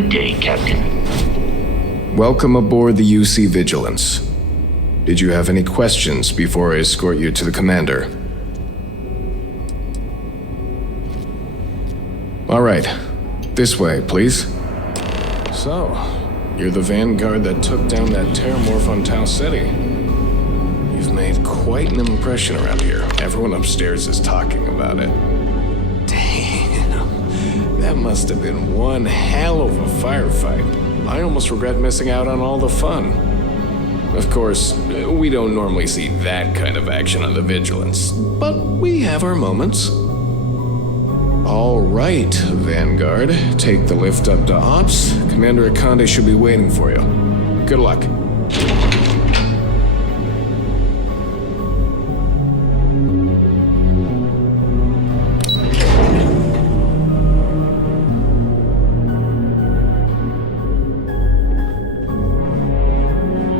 Good day, Captain. Welcome aboard the UC Vigilance. Did you have any questions before I escort you to the commander? All right. This way, please. So, you're the vanguard that took down that terramorph on Tau Ceti. You've made quite an impression around here. Everyone upstairs is talking about it. Damn, that must have been one hell of a firefight. I almost regret missing out on all the fun. Of course, we don't normally see that kind of action on the Vigilance, but we have our moments. All right, Vanguard. Take the lift up to Ops. Commander Ikande should be waiting for you. Good luck.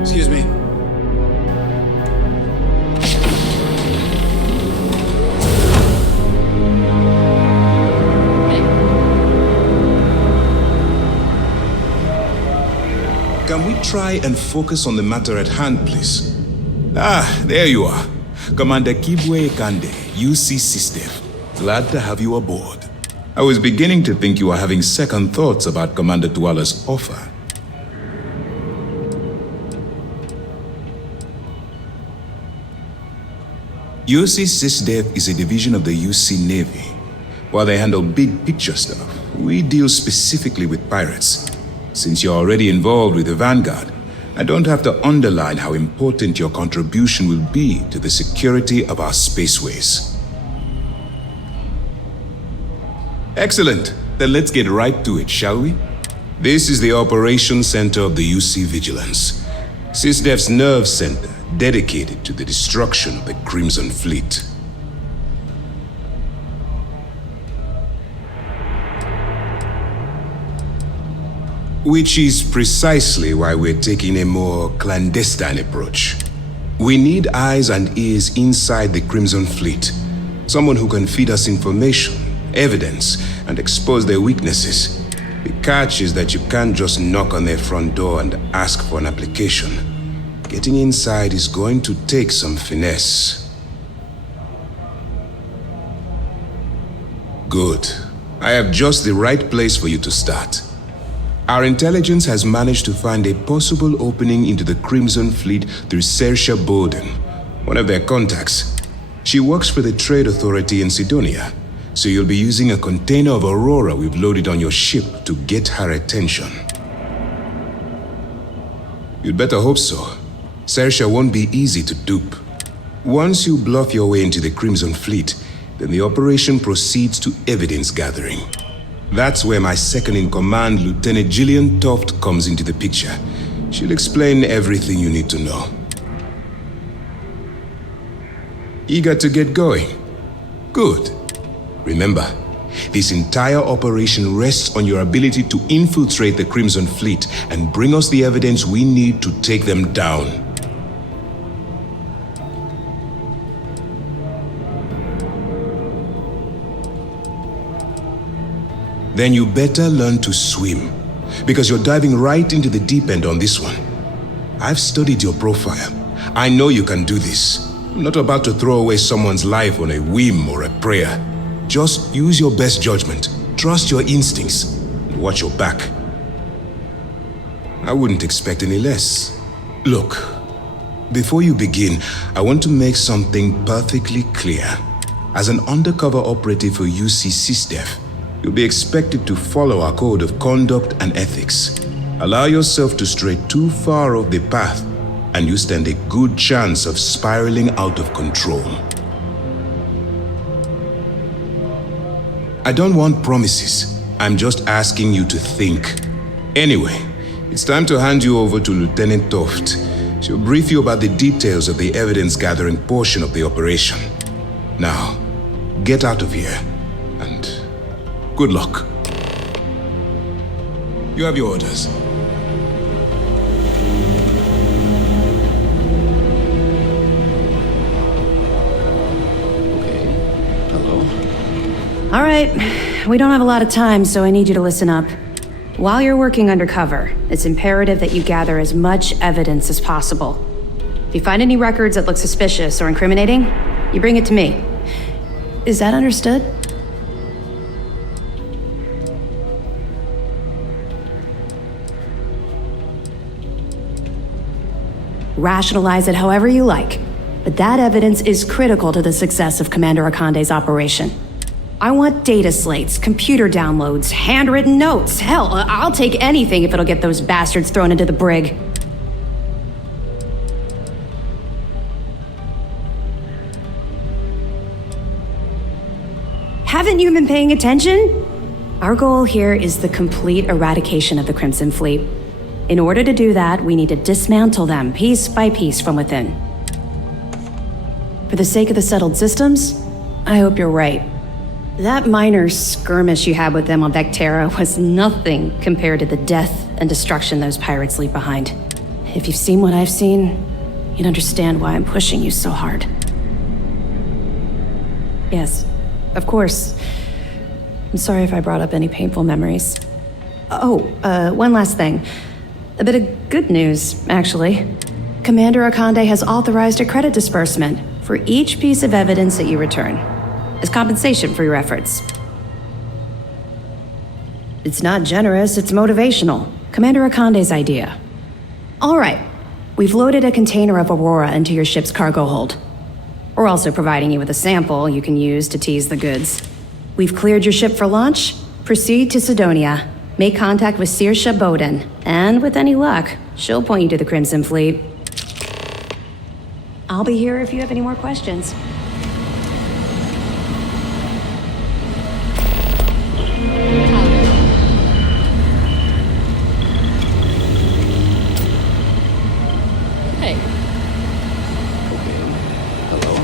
Excuse me. Can we try and focus on the matter at hand, please? Ah, there you are. Commander Ikande, UC SysDef. Glad to have you aboard. I was beginning to think you were having second thoughts about Commander Tuala's offer. UC SysDef is a division of the UC Navy. While they handle big picture stuff, we deal specifically with pirates. Since you're already involved with the Vanguard, I don't have to underline how important your contribution will be to the security of our spaceways. Excellent. Then let's get right to it, shall we? This is the Operations Center of the UC Vigilance, SysDef's nerve center dedicated to the destruction of the Crimson Fleet. Which is precisely why we're taking a more clandestine approach. We need eyes and ears inside the Crimson Fleet. Someone who can feed us information, evidence, and expose their weaknesses. The catch is that you can't just knock on their front door and ask for an application. Getting inside is going to take some finesse. Good. I have just the right place for you to start. Our intelligence has managed to find a possible opening into the Crimson Fleet through Saoirse Bowden, one of their contacts. She works for the Trade Authority in Sidonia, so you'll be using a container of Aurora we've loaded on your ship to get her attention. You'd better hope so. Saoirse won't be easy to dupe. Once you bluff your way into the Crimson Fleet, then the operation proceeds to evidence gathering. That's where my second-in-command, Lieutenant Toft, comes into the picture. She'll explain everything you need to know. Eager to get going? Good. Remember, this entire operation rests on your ability to infiltrate the Crimson Fleet and bring us the evidence we need to take them down. Then you better learn to swim, because you're diving right into the deep end on this one. I've studied your profile. I know you can do this. I'm not about to throw away someone's life on a whim or a prayer. Just use your best judgment, trust your instincts, and watch your back. I wouldn't expect any less. Look, before you begin, I want to make something perfectly clear. As an undercover operative for UC SysDef, you'll be expected to follow our code of conduct and ethics. Allow yourself to stray too far off the path, and you stand a good chance of spiraling out of control. I don't want promises. I'm just asking you to think. Anyway, it's time to hand you over to Lieutenant Toft. She'll brief you about the details of the evidence-gathering portion of the operation. Now, get out of here, and good luck. You have your orders. Okay. Hello. All right. We don't have a lot of time, so I need you to listen up. While you're working undercover, it's imperative that you gather as much evidence as possible. If you find any records that look suspicious or incriminating, you bring it to me. Is that understood? Rationalize it however you like, but that evidence is critical to the success of Commander Ikande's operation. I want data slates, computer downloads, handwritten notes. Hell, I'll take anything if it'll get those bastards thrown into the brig. Haven't you been paying attention? Our goal here is the complete eradication of the Crimson Fleet. In order to do that, we need to dismantle them piece by piece from within. For the sake of the settled systems, I hope you're right. That minor skirmish you had with them on Vectera was nothing compared to the death and destruction those pirates leave behind. If you've seen what I've seen, you'd understand why I'm pushing you so hard. Yes, of course. I'm sorry if I brought up any painful memories. Oh, one last thing. A bit of good news, actually. Commander Ikande has authorized a credit disbursement for each piece of evidence that you return, as compensation for your efforts. It's not generous, it's motivational. Commander Ikande's idea. All right, we've loaded a container of Aurora into your ship's cargo hold. We're also providing you with a sample you can use to tease the goods. We've cleared your ship for launch. Proceed to Sidonia. Make contact with Saoirse Bowden, and with any luck, she'll point you to the Crimson Fleet. I'll be here if you have any more questions. Hey. Hello.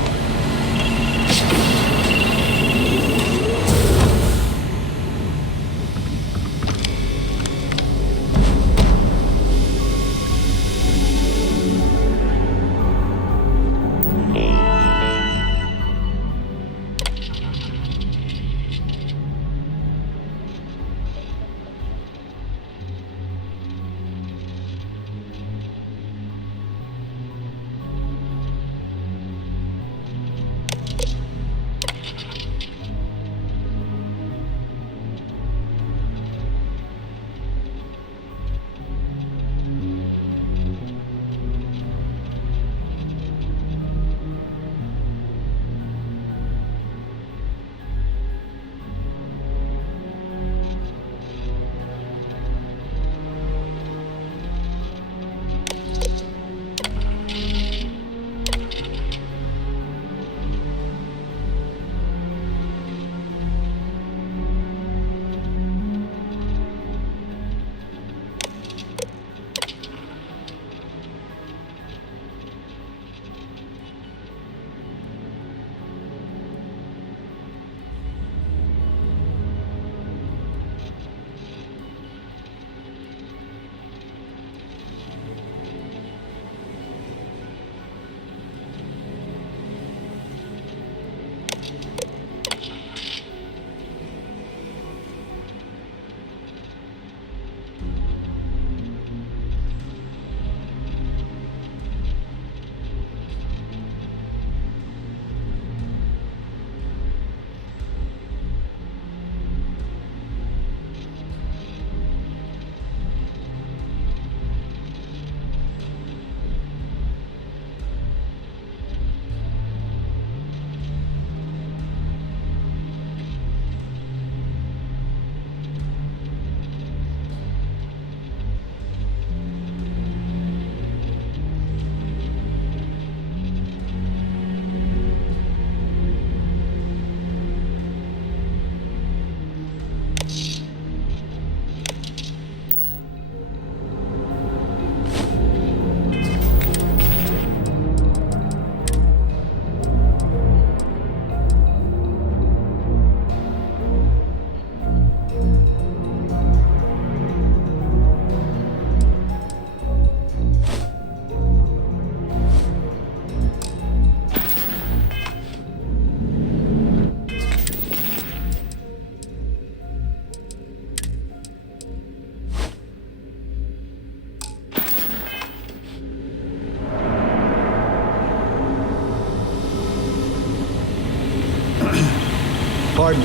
Pardon.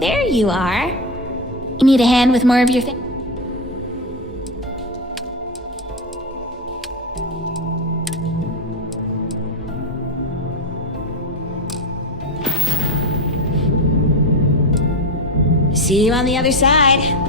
There you are. You need a hand with more of your thing? See you on the other side.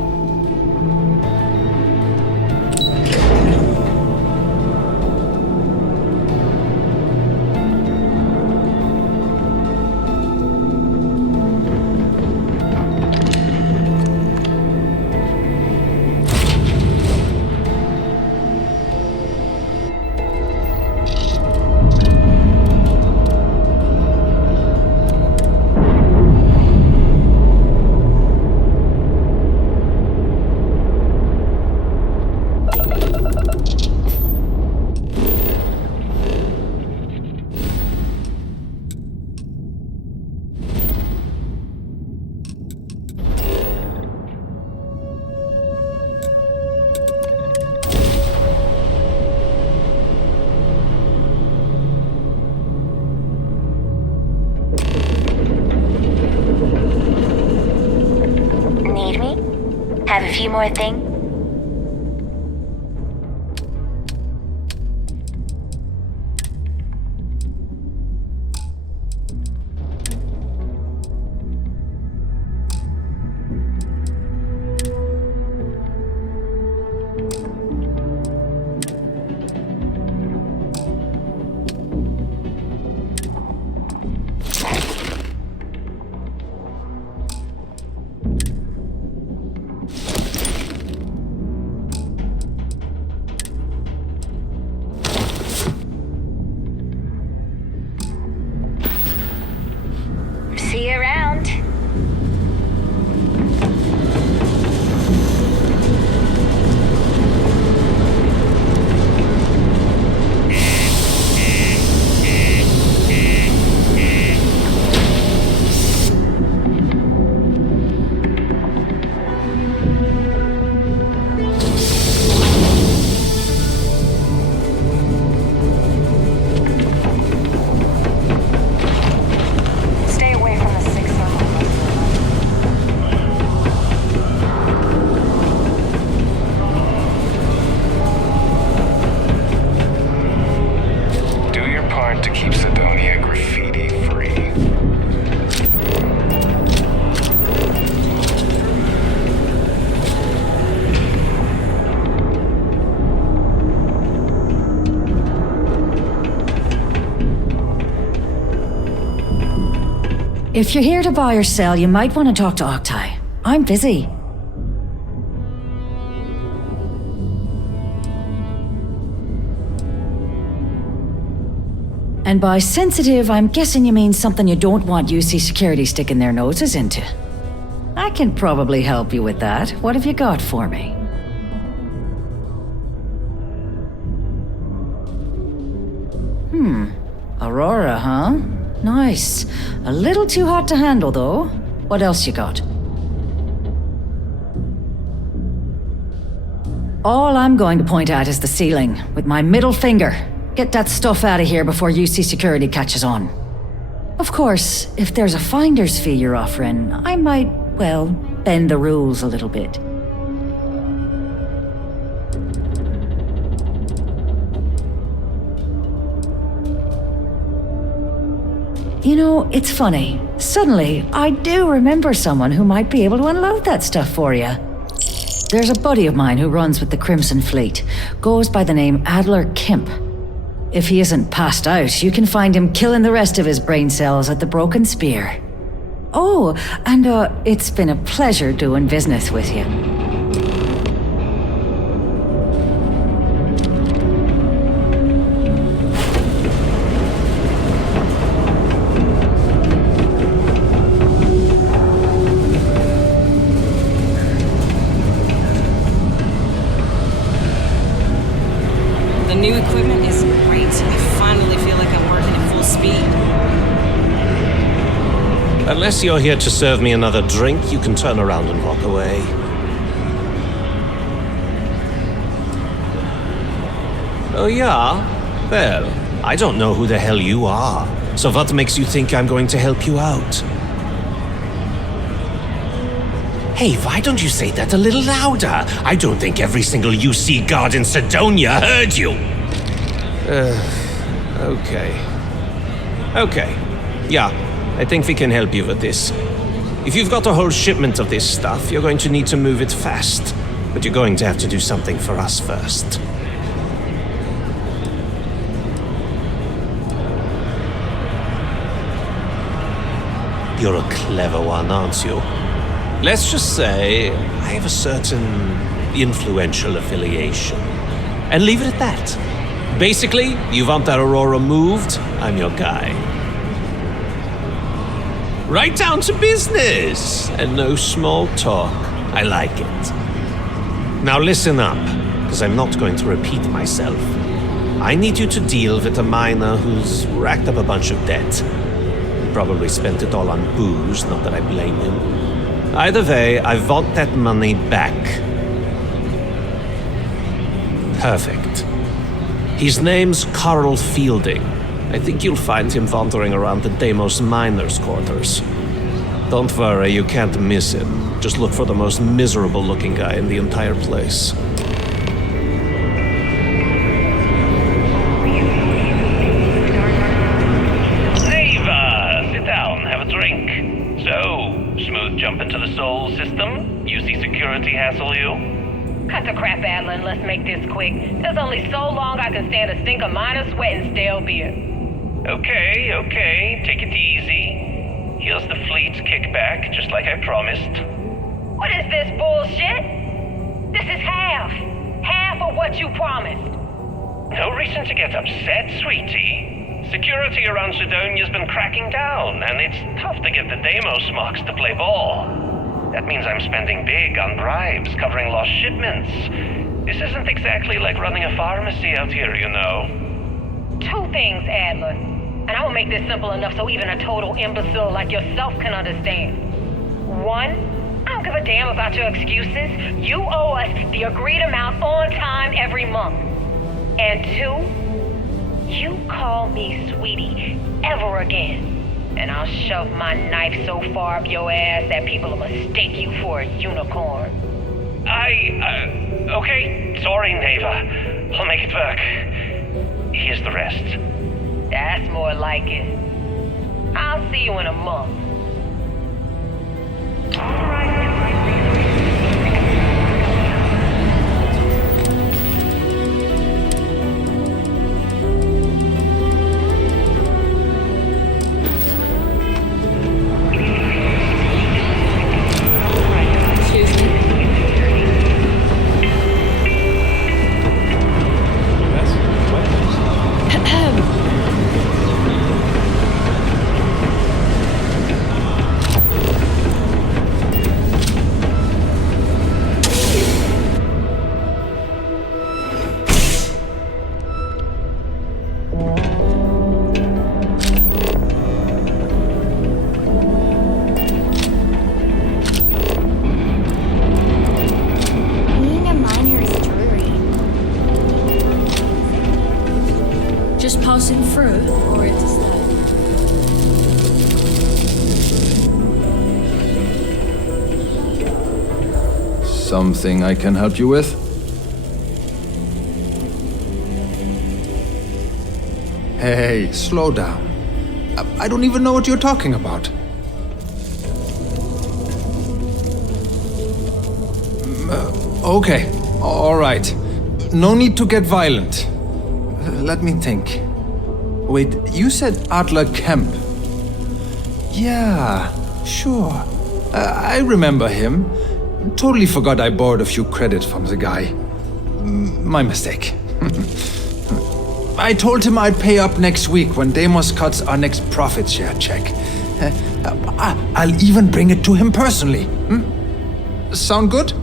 Have a few more things? See you around. If you're here to buy or sell, you might want to talk to Octai. I'm busy. And by sensitive, I'm guessing you mean something you don't want UC security sticking their noses into. I can probably help you with that. What have you got for me? Aurora, huh? Nice. A little too hot to handle, though. What else you got? All I'm going to point at is the ceiling, with my middle finger. Get that stuff out of here before UC security catches on. Of course, if there's a finder's fee you're offering, I might, well, bend the rules a little bit. You know, it's funny. Suddenly, I do remember someone who might be able to unload that stuff for you. There's a buddy of mine who runs with the Crimson Fleet. Goes by the name Adler Kemp. If he isn't passed out, you can find him killing the rest of his brain cells at the Broken Spear. Oh, and it's been a pleasure doing business with you. New equipment is great. I finally feel like I'm working at full speed. Unless you're here to serve me another drink, you can turn around and walk away. Oh, yeah? Well, I don't know who the hell you are. So what makes you think I'm going to help you out? Hey, why don't you say that a little louder? I don't think every single UC guard in Cydonia heard you. Okay. Yeah, I think we can help you with this. If you've got a whole shipment of this stuff, you're going to need to move it fast. But you're going to have to do something for us first. You're a clever one, aren't you? Let's just say I have a certain influential affiliation. And leave it at that. Basically, you want that Aurora moved, I'm your guy. Right down to business, and no small talk. I like it. Now listen up, because I'm not going to repeat myself. I need you to deal with a miner who's racked up a bunch of debt. Probably spent it all on booze, not that I blame him. Either way, I want that money back. Perfect. His name's Karl Fielding. I think you'll find him wandering around the Deimos miners' quarters. Don't worry, you can't miss him. Just look for the most miserable-looking guy in the entire place. Naeva! Sit down, have a drink. So, smooth jump into the Sol system? UC security hassle you? Cut the crap, Adler, and let's make this quick. There's only so long I can stand a stink of minor sweat and stale beer. Okay, take it easy. Here's the fleet's kickback, just like I promised. What is this bullshit? This is half of what you promised. No reason to get upset, sweetie. Security around Cydonia's been cracking down, and it's tough to get the Deimos smocks to play ball. That means I'm spending big on bribes, covering lost shipments. This isn't exactly like running a pharmacy out here, you know. Two things, Adler. And I will make this simple enough so even a total imbecile like yourself can understand. One, I don't give a damn about your excuses. You owe us the agreed amount on time every month. And two, you call me sweetie ever again. And I'll shove my knife so far up your ass that people will mistake you for a unicorn. Okay, sorry, Naeva. I'll make it work. Here's the rest. That's more like it. I'll see you in a month. All right. Passing through, or it is that? Something I can help you with? Hey, slow down. I don't even know what you're talking about. Okay, all right. No need to get violent. Let me think. Wait, you said Adler Kemp. Yeah, sure. I remember him. Totally forgot I borrowed a few credits from the guy. My mistake. I told him I'd pay up next week when Deimos cuts our next profit share check. I'll even bring it to him personally. Sound good?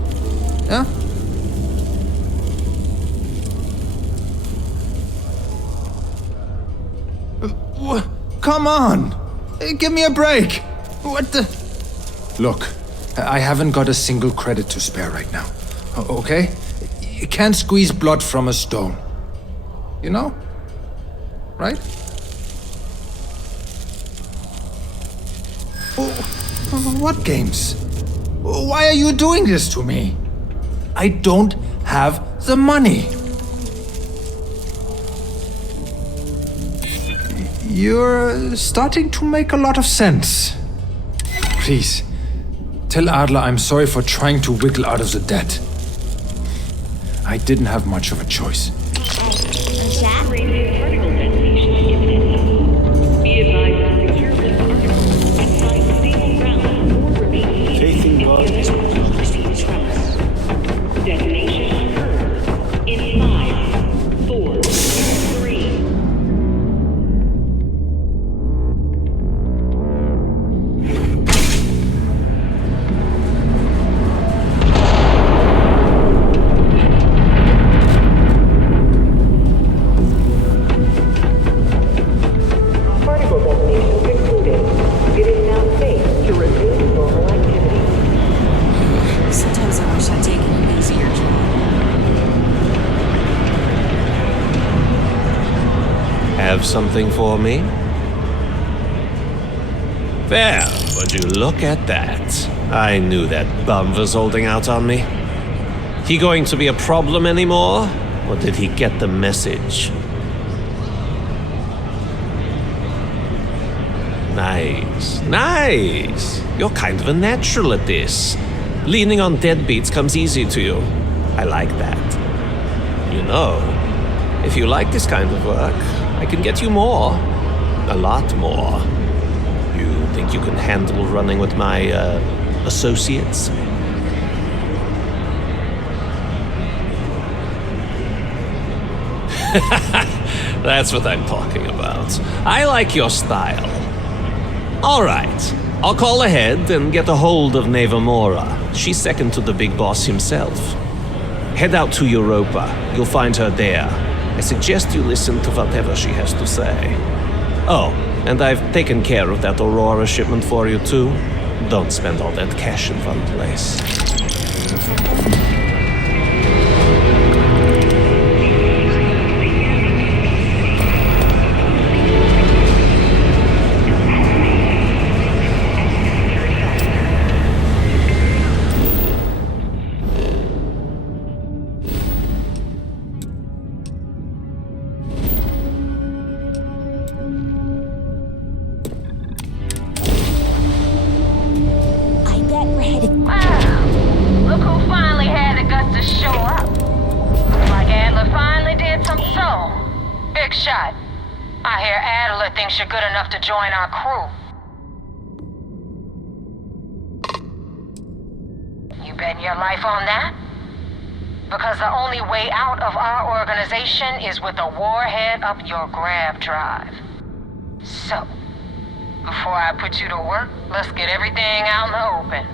Yeah? Come on! Give me a break! What the... Look, I haven't got a single credit to spare right now. Okay? You can't squeeze blood from a stone. You know? Right? What games? Why are you doing this to me? I don't have the money. You're starting to make a lot of sense. Please, tell Adler I'm sorry for trying to wiggle out of the debt. I didn't have much of a choice. Faith in God is Detonation occurs in 5, 4, 3. Particle detonation concluded. It is now safe to resume normal activity. Sometimes I wish I'd taken an easier job. Have something for me? Well, would you look at that? I knew that bum was holding out on me. He going to be a problem anymore? Or did he get the message? Nice, nice. You're kind of a natural at this. Leaning on deadbeats comes easy to you. I like that. You know, if you like this kind of work, I can get you more. A lot more. You think you can handle running with my, associates? That's what I'm talking about. I like your style. All right. I'll call ahead and get a hold of Naeva. She's second to the big boss himself. Head out to Europa. You'll find her there. I suggest you listen to whatever she has to say. Oh, and I've taken care of that Aurora shipment for you too. Don't spend all that cash in one place. You're good enough to join our crew. You betting your life on that? Because the only way out of our organization is with a warhead up your grab drive. So, before I put you to work, let's get everything out in the open.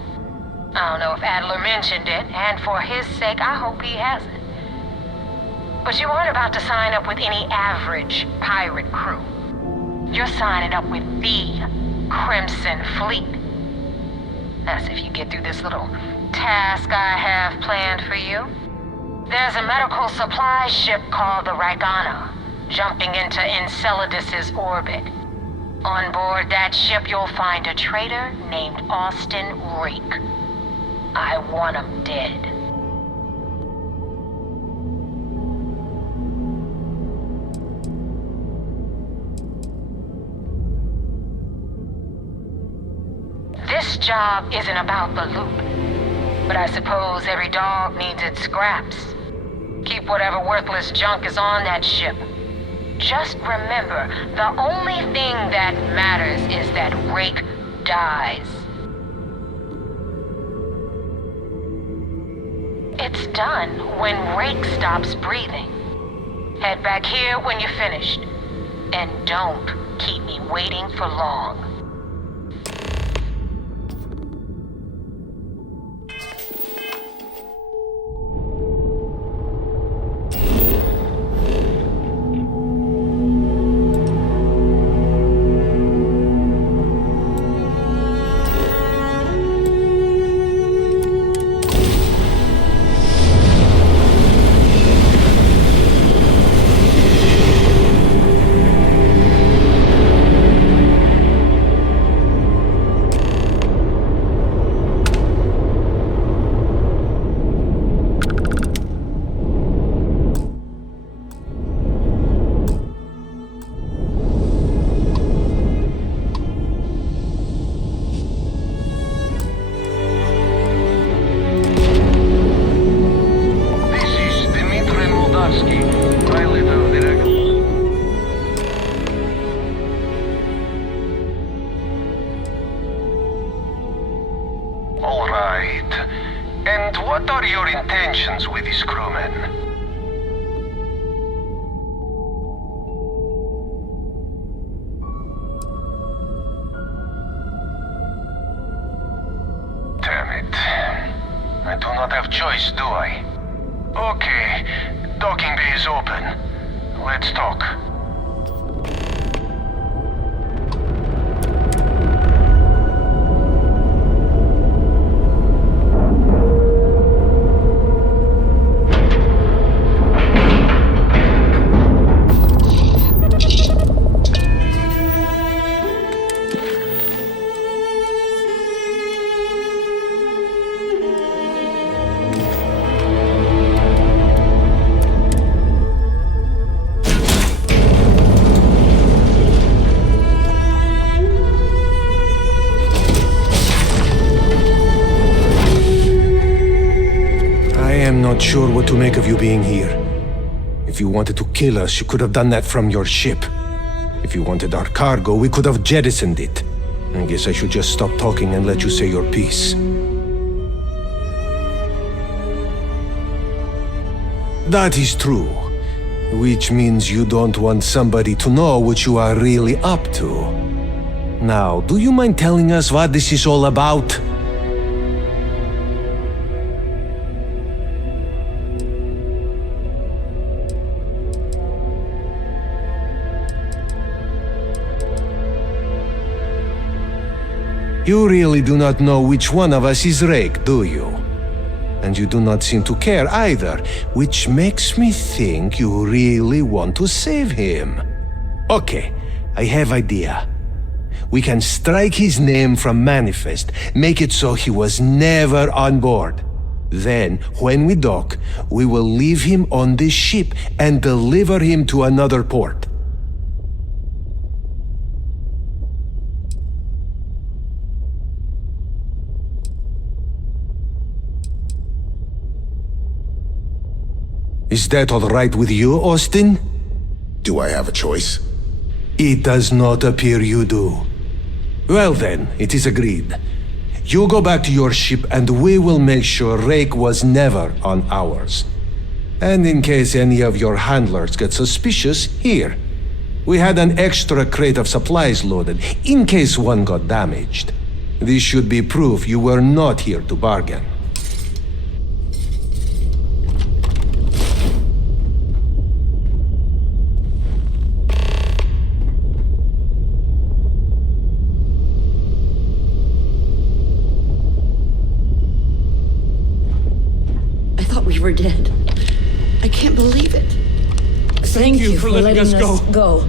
I don't know if Adler mentioned it, and for his sake, I hope he hasn't. But you aren't about to sign up with any average pirate crew. You're signing up with the Crimson Fleet. That's if you get through this little task I have planned for you. There's a medical supply ship called the Ragana, jumping into Enceladus' orbit. On board that ship, you'll find a traitor named Austin Rake. I want him dead. This job isn't about the loot, but I suppose every dog needs its scraps. Keep whatever worthless junk is on that ship. Just remember, the only thing that matters is that Rake dies. It's done when Rake stops breathing. Head back here when you're finished. And don't keep me waiting for long. Right. And what are your intentions with these crewmen? Damn it. I do not have choice, do I? Okay. Docking bay is open. Let's talk. Sure what to make of you being here. If you wanted to kill us, you could have done that from your ship. If you wanted our cargo, we could have jettisoned it. I guess I should just stop talking and let you say your piece. That is true. Which means you don't want somebody to know what you are really up to. Now, do you mind telling us what this is all about? You really do not know which one of us is Rake, do you? And you do not seem to care either, which makes me think you really want to save him. Okay, I have idea. We can strike his name from Manifest, make it so he was never on board. Then, when we dock, we will leave him on this ship and deliver him to another port. Is that all right with you, Austin? Do I have a choice? It does not appear you do. Well then, it is agreed. You go back to your ship and we will make sure Rake was never on ours. And in case any of your handlers get suspicious, here. We had an extra crate of supplies loaded, in case one got damaged. This should be proof you were not here to bargain. We're dead. I can't believe it. Thank you for letting us go.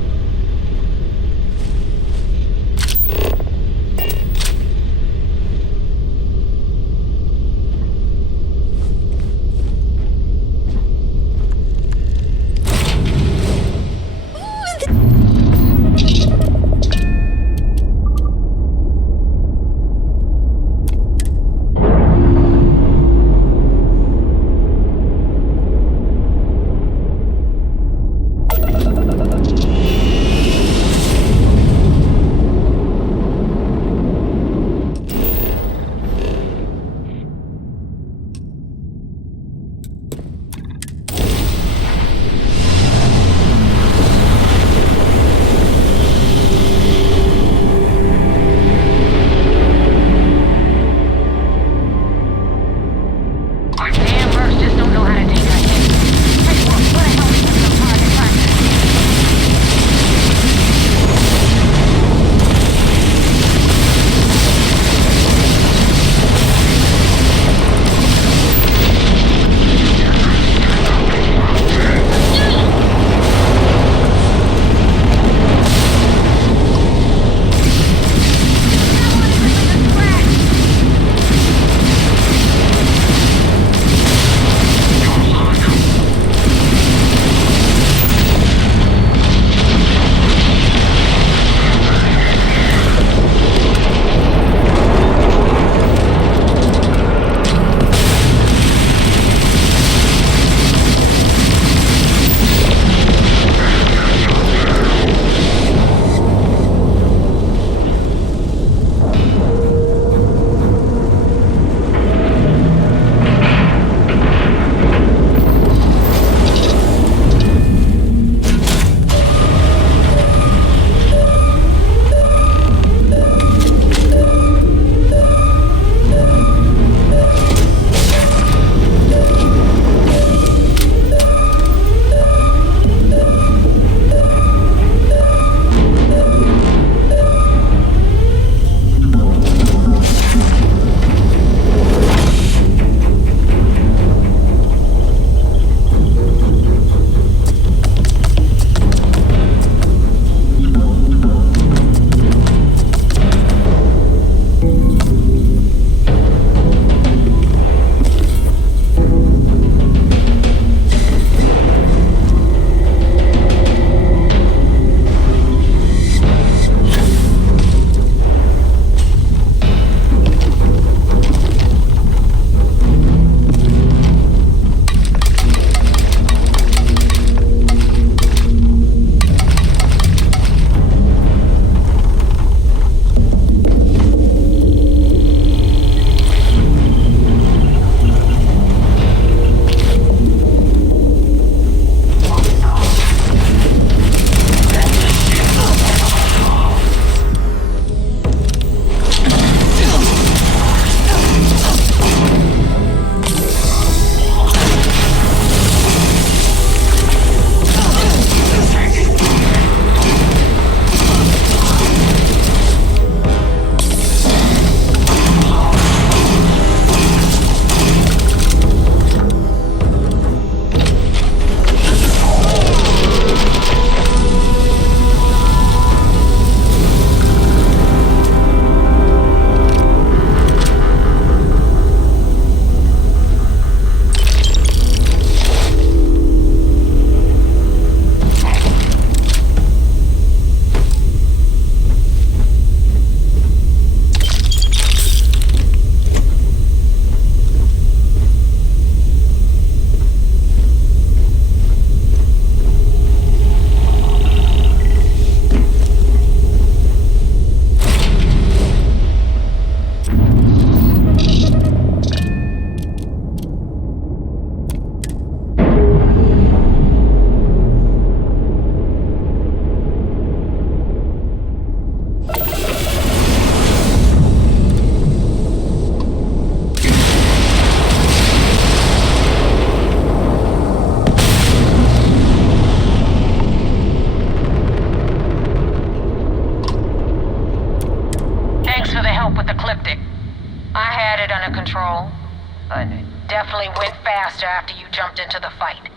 Definitely went faster after you jumped into the fight.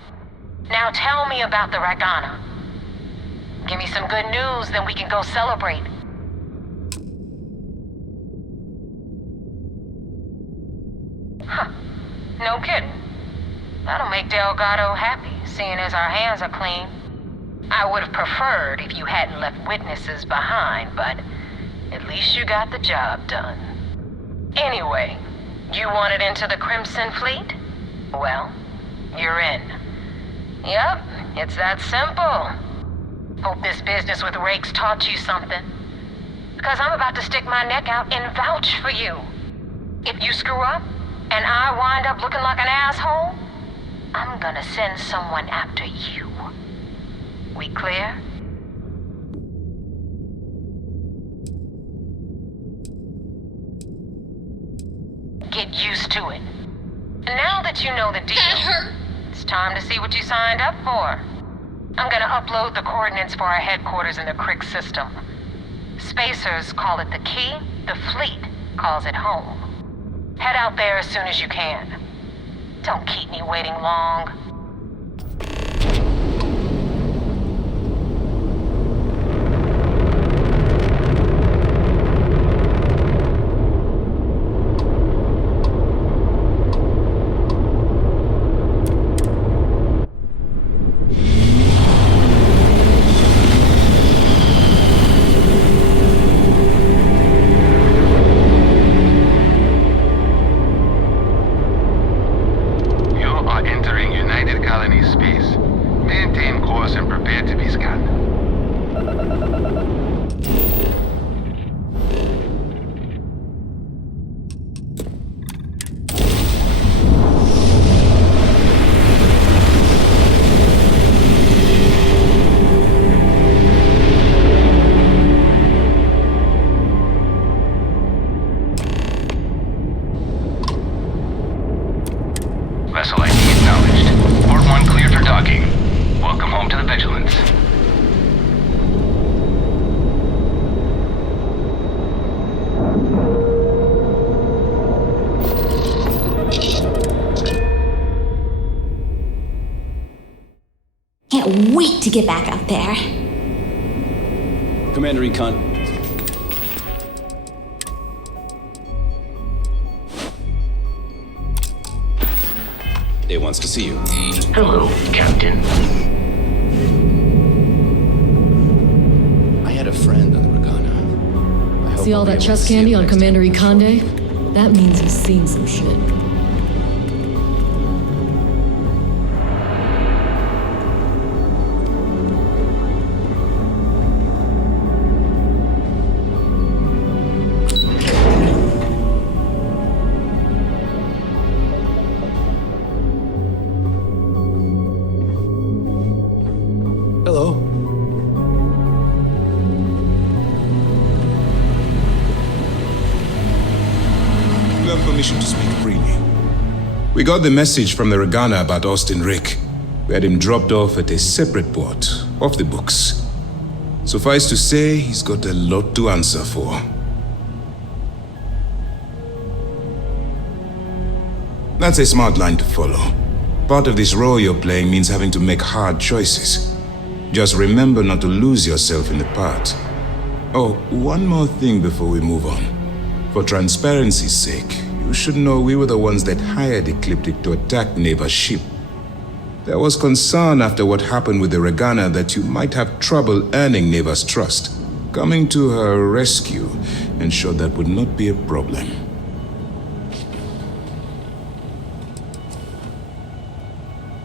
Now tell me about the Ragana. Give me some good news, then we can go celebrate. Huh. No kidding. That'll make Delgado happy, seeing as our hands are clean. I would have preferred if you hadn't left witnesses behind, but at least you got the job done. Anyway, you wanted into the Crimson Fleet? Well, you're in. Yep, it's that simple. Hope this business with Rake's taught you something. Because I'm about to stick my neck out and vouch for you. If you screw up, and I wind up looking like an asshole, I'm gonna send someone after you. We clear? Get used to it. Now that you know the deal, it's time to see what you signed up for. I'm gonna upload the coordinates for our headquarters in the Crick system. Spacers call it the key, the fleet calls it home. Head out there as soon as you can. Don't keep me waiting long. Vessel ID acknowledged. Port 1 cleared for docking. Welcome home to the Vigilance. Can't wait to get back out there. Commander Ikande. Day wants to see you. Hello, Captain. I had a friend on the Ragana. See all that chest candy on Commander Ikande? That means he's seen some shit. To speak freely. We got the message from the Ragana about Austin Rake. We had him dropped off at a separate port, off the books. Suffice to say, he's got a lot to answer for. That's a smart line to follow. Part of this role you're playing means having to make hard choices. Just remember not to lose yourself in the part. Oh, one more thing before we move on. For transparency's sake, you should know we were the ones that hired Ecliptic to attack Naeva's ship. There was concern after what happened with the Ragana that you might have trouble earning Naeva's trust. Coming to her rescue ensured that would not be a problem.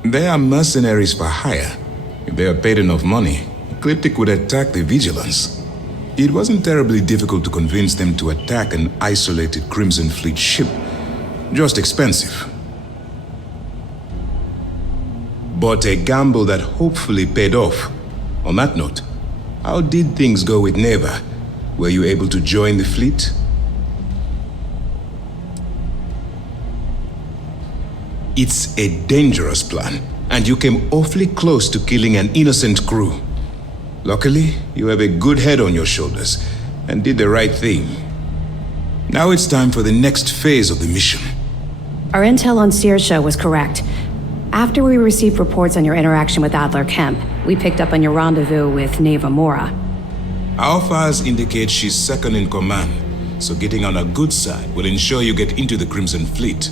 They are mercenaries for hire. If they are paid enough money, Ecliptic would attack the Vigilance. It wasn't terribly difficult to convince them to attack an isolated Crimson Fleet ship. Just expensive. But a gamble that hopefully paid off. On that note, how did things go with Naeva? Were you able to join the fleet? It's a dangerous plan, and you came awfully close to killing an innocent crew. Luckily, you have a good head on your shoulders and did the right thing. Now it's time for the next phase of the mission. Our intel on Saoirse was correct. After we received reports on your interaction with Adler Kemp, we picked up on your rendezvous with Naeva. Our files indicate she's second in command, so getting on her good side will ensure you get into the Crimson Fleet.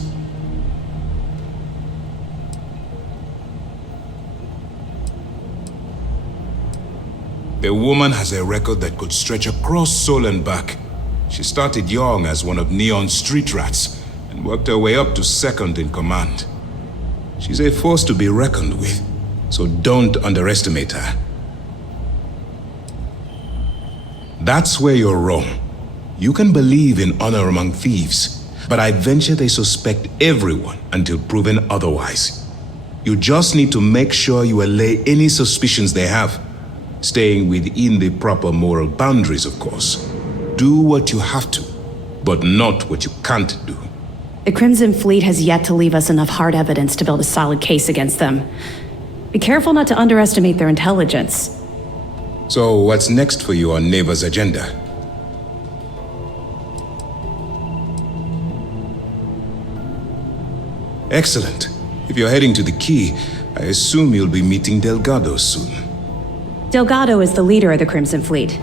The woman has a record that could stretch across Sol and back. She started young as one of Neon's street rats, and worked her way up to second in command. She's a force to be reckoned with, so don't underestimate her. That's where you're wrong. You can believe in honor among thieves, but I'd venture they suspect everyone until proven otherwise. You just need to make sure you allay any suspicions they have, staying within the proper moral boundaries, of course. Do what you have to, but not what you can't do. The Crimson Fleet has yet to leave us enough hard evidence to build a solid case against them. Be careful not to underestimate their intelligence. So what's next for you on Naeva's agenda? Excellent. If you're heading to the Key, I assume you'll be meeting Delgado soon. Delgado is the leader of the Crimson Fleet.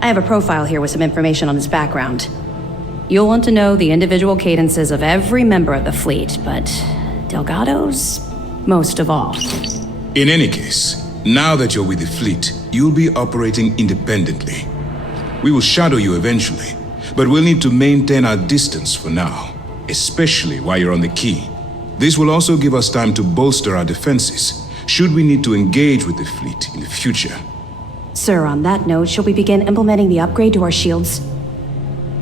I have a profile here with some information on his background. You'll want to know the individual cadences of every member of the fleet, but Delgado's most of all. In any case, now that you're with the fleet, you'll be operating independently. We will shadow you eventually, but we'll need to maintain our distance for now, especially while you're on the Key. This will also give us time to bolster our defenses, should we need to engage with the fleet in the future. Sir, on that note, shall we begin implementing the upgrade to our shields?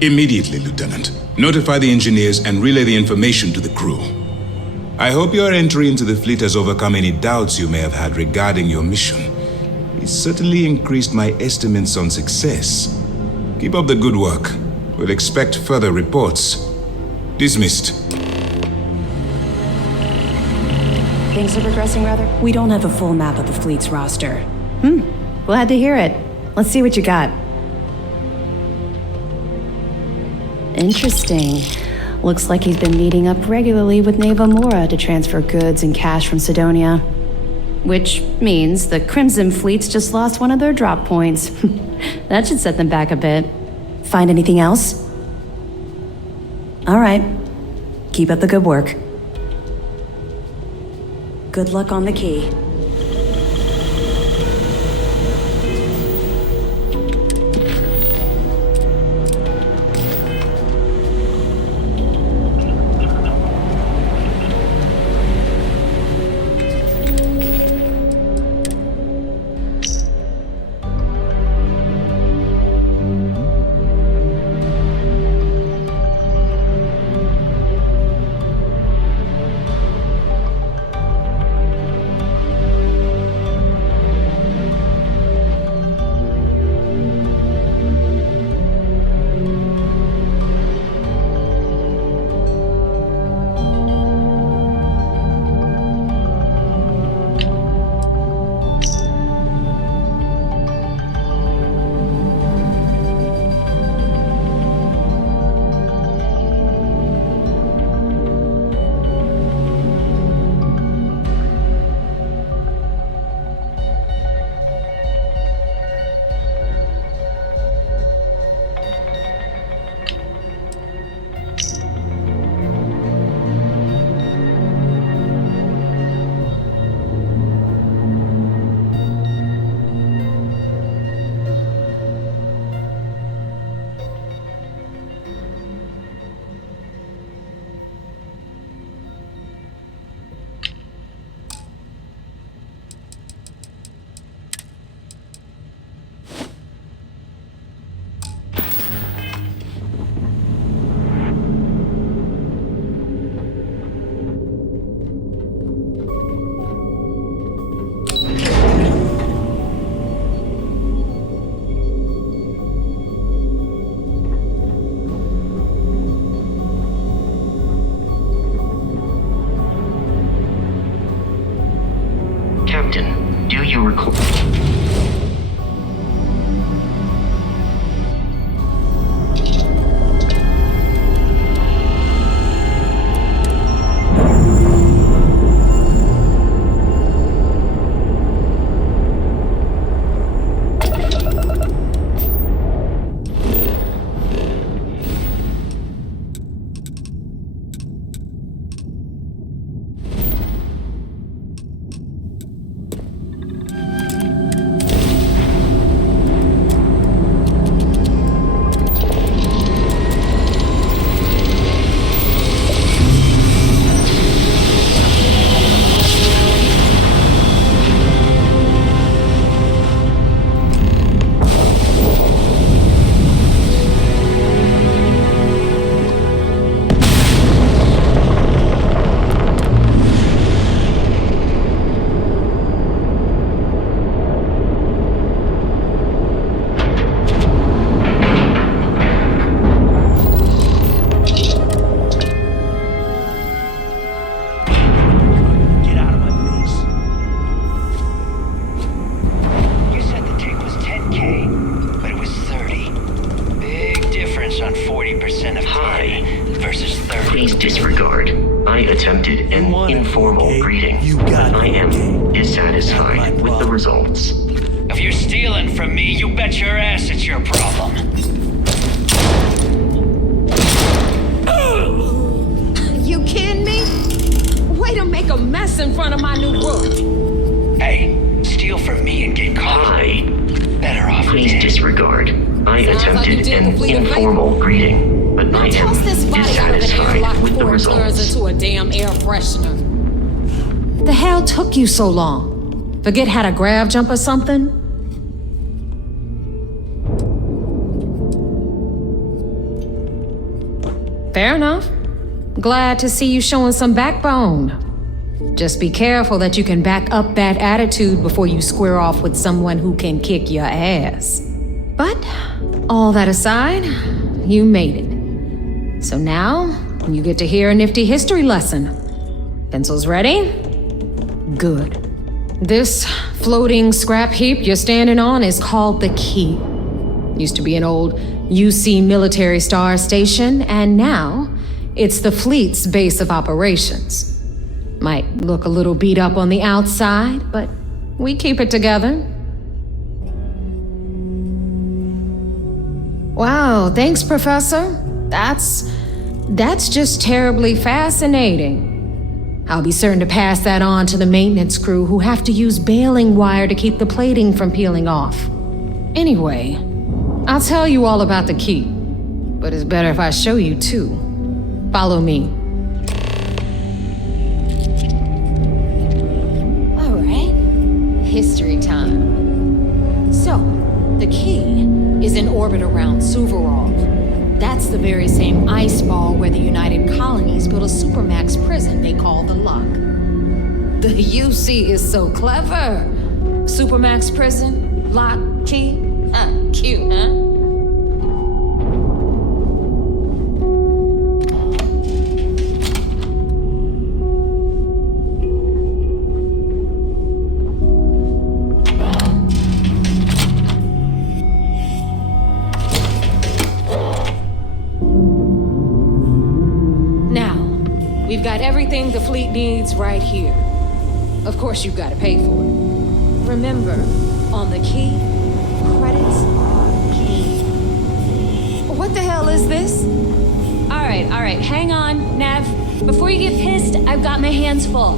Immediately, Lieutenant. Notify the engineers and relay the information to the crew. I hope your entry into the fleet has overcome any doubts you may have had regarding your mission. It certainly increased my estimates on success. Keep up the good work. We'll expect further reports. Dismissed. Things are progressing rather? We don't have a full map of the fleet's roster. Glad to hear it. Let's see what you got. Interesting. Looks like he's been meeting up regularly with Naeva to transfer goods and cash from Cydonia. Which means the Crimson Fleet's just lost one of their drop points. That should set them back a bit. Find anything else? All right. Keep up the good work. Good luck on the Key. Captain, do you recall... attempted an informal greeting, but I am dissatisfied with the results. If you're stealing from me, you bet your ass it's your problem. You kidding me? Way to make a mess in front of my new roof. Hey, steal from me and get caught. Better off Please dead. disregard. I attempted an informal greeting, but I am Toss this body out of an airlock dissatisfied with the before it turns results. into a damn air freshener. The hell took you so long? Forget how to grav jump or something? Fair enough. Glad to see you showing some backbone. Just be careful that you can back up that attitude before you square off with someone who can kick your ass. But, all that aside, you made it. So now, you get to hear a nifty history lesson. Pencils ready? Good. This floating scrap heap you're standing on is called the Key. Used to be an old UC military star station, and now it's the fleet's base of operations. Might look a little beat up on the outside, but we keep it together. Wow, thanks, Professor. That's just terribly fascinating. I'll be certain to pass that on to the maintenance crew who have to use baling wire to keep the plating from peeling off. Anyway, I'll tell you all about the Key, but it's better if I show you too. Follow me. All right, history time. So, the Key is in orbit around Suvorov. That's the very same ice ball where the United Colonies built a supermax prison they call the Lock. The UC is so clever. Supermax prison, Lock, Key. Cute, huh? We've got everything the fleet needs right here. Of course, you've got to pay for it. Remember, on the Key, credits are key. What the hell is this? All right, hang on, Nav. Before you get pissed, I've got my hands full.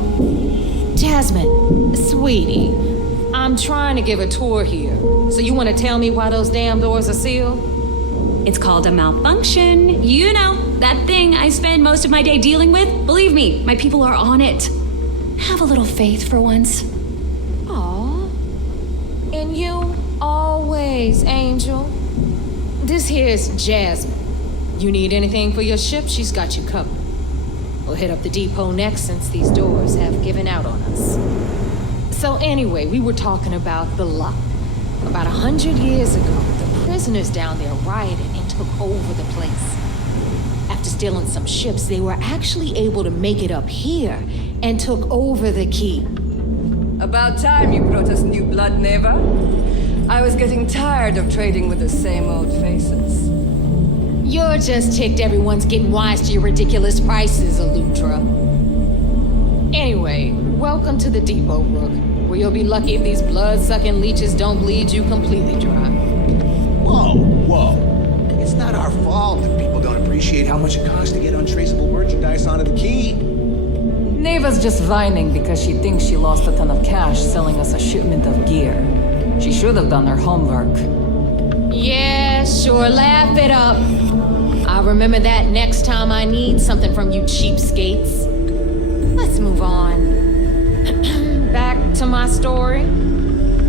Jasmine, sweetie, I'm trying to give a tour here. So you want to tell me why those damn doors are sealed? It's called a malfunction. You know, that thing I spend most of my day dealing with. Believe me, my people are on it. Have a little faith for once. Aw. And you always, Angel. This here's Jasmine. You need anything for your ship, she's got you covered. We'll hit up the depot next since these doors have given out on us. So anyway, we were talking about the Lock. About 100 years ago, the prisoners down there rioted and took over the place. After stealing some ships, they were actually able to make it up here and took over the Key. About time you brought us new blood, Naeva. I was getting tired of trading with the same old faces. You're just ticked everyone's getting wise to your ridiculous prices, Elutra. Anyway, welcome to the depot, Rook, where you'll be lucky if these blood-sucking leeches don't bleed you completely dry. Whoa. It's not our fault that people don't appreciate how much it costs to get untraceable merchandise onto the Key. Naeva's just whining because she thinks she lost a ton of cash selling us a shipment of gear. She should have done her homework. Yeah, sure, laugh it up. I'll remember that next time I need something from you cheapskates. Let's move on. Back to my story.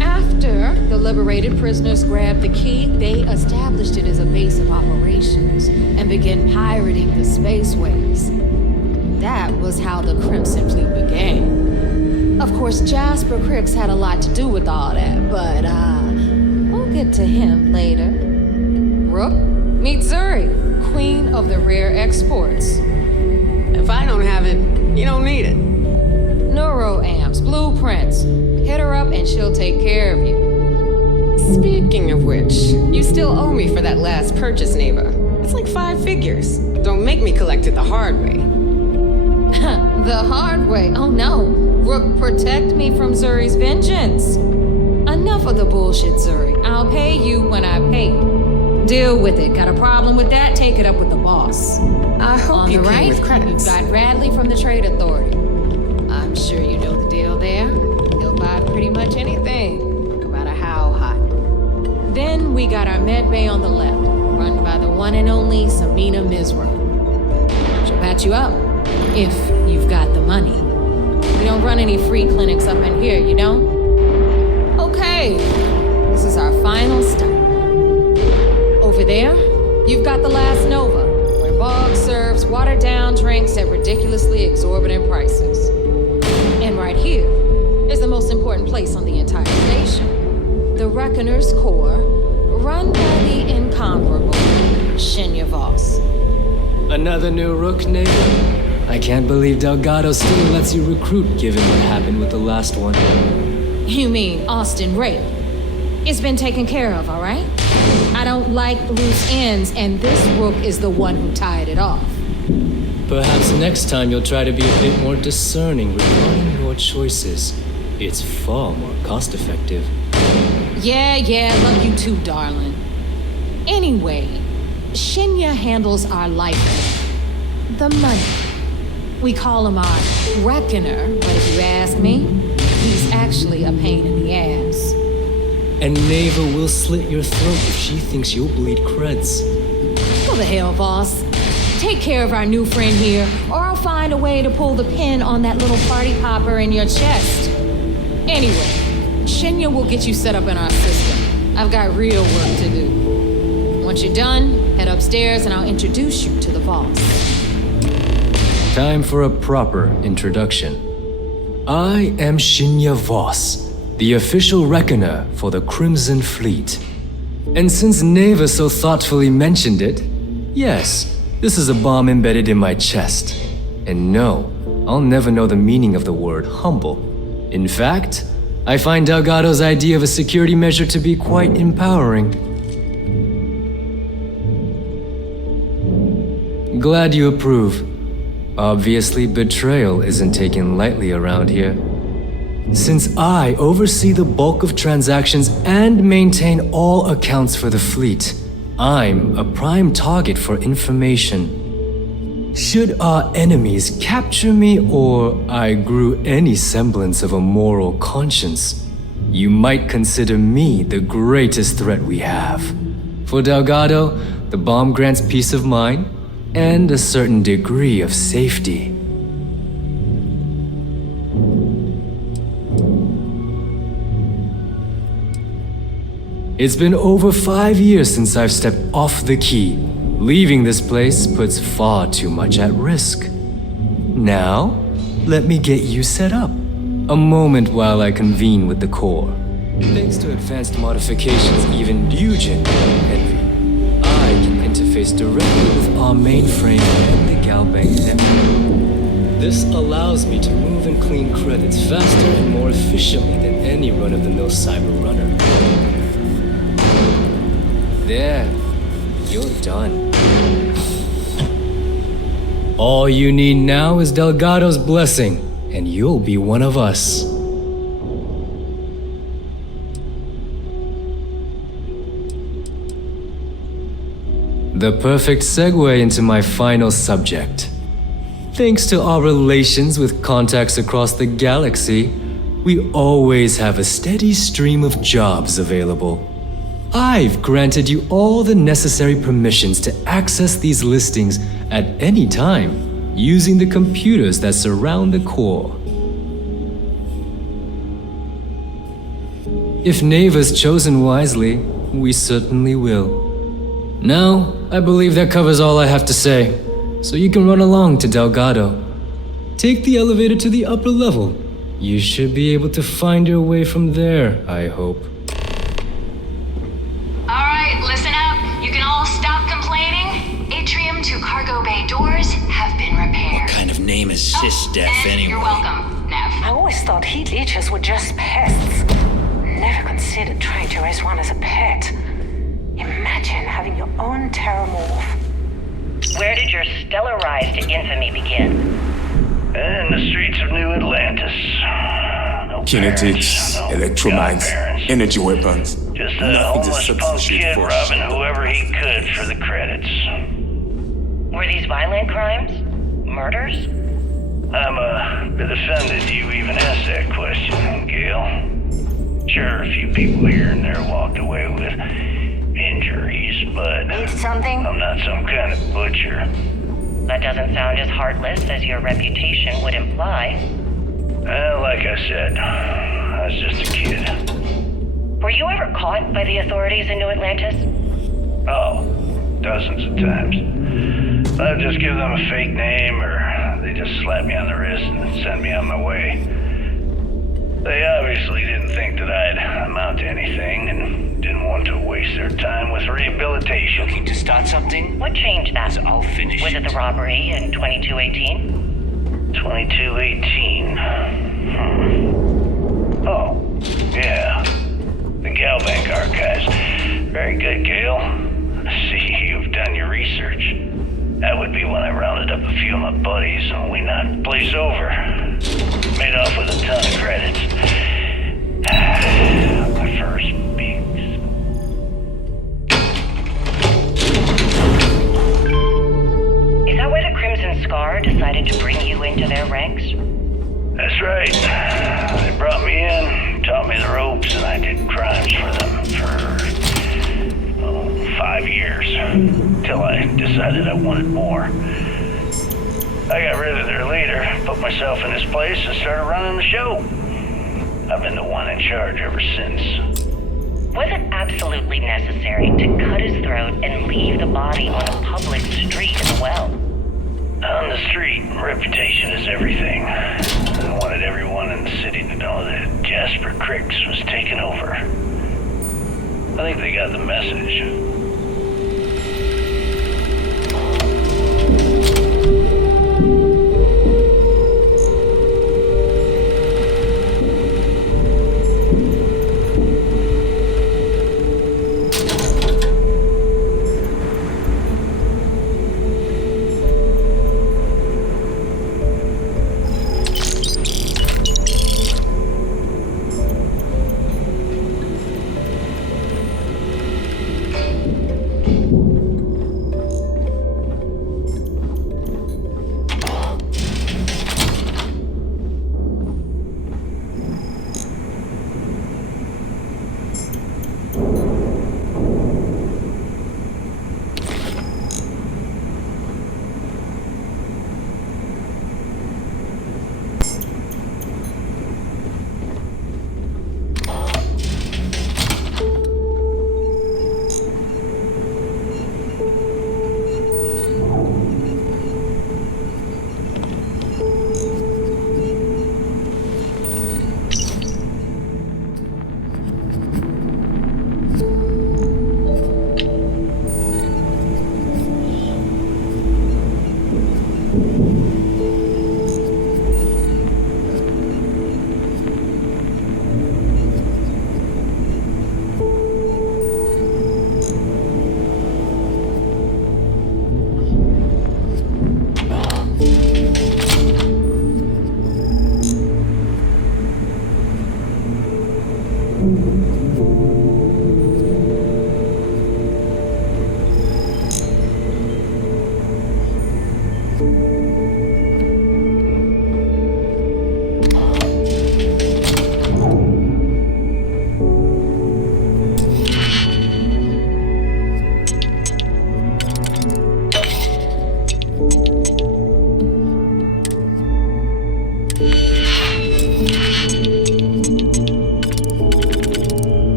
After the liberated prisoners grabbed the Key, they established it as a base of operations and began pirating the spaceways. That was how the Crimson Fleet began. Of course, Jasper Cricks had a lot to do with all that, but we'll get to him later. Rook, meet Zuri, queen of the rare exports. If I don't have it, you don't need it. Neuroamps, blueprints. Hit her up and she'll take care of you. Speaking of which, you still owe me for that last purchase, Naeva. It's like 5 figures. Don't make me collect it the hard way. The hard way. Oh no. Rook, protect me from Zuri's vengeance. Enough of the bullshit, Zuri. I'll pay you when I pay you. Deal with it. Got a problem with that? Take it up with the boss. I hope On you the pay right, with credits. you've got Bradley from the Trade Authority. I'm sure you know the deal there. He'll buy pretty much anything, no matter how hot. Then we got our med bay on the left, run by the one and only Samina Mizra. She'll patch you up, if you've got the money. We don't run any free clinics up in here, you know? Okay, this is our final stop. Over there, you've got the last Nova, where Bog serves watered-down drinks at ridiculously exorbitant prices. And right here is the most important place on the entire station. The Reckoner's Core, run by the incomparable Shinya Voss. Another new Rook, Naeva? I can't believe Delgado still lets you recruit given what happened with the last one. You mean Austin Rake? It's been taken care of, all right? I don't like loose ends, and this Rook is the one who tied it off. Perhaps next time you'll try to be a bit more discerning regarding your choices. It's far more cost-effective. Yeah, love you too, darling. Anyway, Shinya handles our life. The money. We call him our Reckoner, but if you ask me, he's actually a pain in the ass. And Naeva will slit your throat if she thinks you'll bleed creds. Go to hell, boss. Take care of our new friend here, or I'll find a way to pull the pin on that little party popper in your chest. Anyway, Shinya will get you set up in our system. I've got real work to do. Once you're done, head upstairs and I'll introduce you to the boss. Time for a proper introduction. I am Shinya Voss, the official reckoner for the Crimson Fleet. And since Naeva so thoughtfully mentioned it, yes, this is a bomb embedded in my chest. And no, I'll never know the meaning of the word humble. In fact, I find Delgado's idea of a security measure to be quite empowering. Glad you approve. Obviously, betrayal isn't taken lightly around here. Since I oversee the bulk of transactions and maintain all accounts for the fleet, I'm a prime target for information. Should our enemies capture me or I grew any semblance of a moral conscience, you might consider me the greatest threat we have. For Delgado, the bomb grants peace of mind and a certain degree of safety. It's been over 5 years since I've stepped off the key. Leaving this place puts far too much at risk. Now, let me get you set up. A moment while I convene with the core. Thanks to advanced modifications even Ryujin can envy, I can interface directly with our mainframe and the Galbank network. This allows me to move and clean credits faster and more efficiently than any run-of-the-mill cyber runner. There, you're done. All you need now is Delgado's blessing, and you'll be one of us. The perfect segue into my final subject. Thanks to our relations with contacts across the galaxy, we always have a steady stream of jobs available. I've granted you all the necessary permissions to access these listings at any time, using the computers that surround the core. If Naeva's chosen wisely, we certainly will. Now, I believe that covers all I have to say, so you can run along to Delgado. Take the elevator to the upper level. You should be able to find your way from there, I hope. Alright, listen up. You can all stop complaining. Atrium to cargo bay doors have been repaired. What kind of name is SysDef anyway? You're welcome, Nev. I always thought heat leeches were just pests. Never considered trying to raise one as a pet. Imagine having your own terramorph. Where did your stellar rise to infamy begin? In the streets of New Atlantis. No Kinetics, electromines, energy weapons. Just a homeless punk kid robbing whoever he could for the credits. Were these violent crimes? Murders? I'm a bit offended you even asked that question, Gail. Sure, a few people here and there walked away with injuries, but I'm not some kind of butcher. That doesn't sound as heartless as your reputation would imply. Well, like I said, I was just a kid. Were you ever caught by the authorities in New Atlantis? Oh, dozens of times. I'd just give them a fake name, or they just slap me on the wrist and send me on my way. They obviously didn't think that I'd amount to anything, and didn't want to waste their time with rehabilitation. Looking to start something? What changed that? I'll finish Was it the robbery in 2218? 2218. Oh, yeah. The Galbank archives. Very good, Gail. I see you've done your research. That would be when I rounded up a few of my buddies and we knocked the place over. Made off with a ton of credits. My first bigs. Is that why the Crimson Scar decided to bring you into their ranks? That's right. They brought me in, taught me the ropes, and I did crimes for them for 5 years. Till I decided I wanted more. I got rid of their leader, put myself in his place, and started running the show. I've been the one in charge ever since. Was it absolutely necessary to cut his throat and leave the body on a public street as well? On the street, reputation is everything. I wanted everyone in the city to know that Jasper Cricks was taking over. I think they got the message.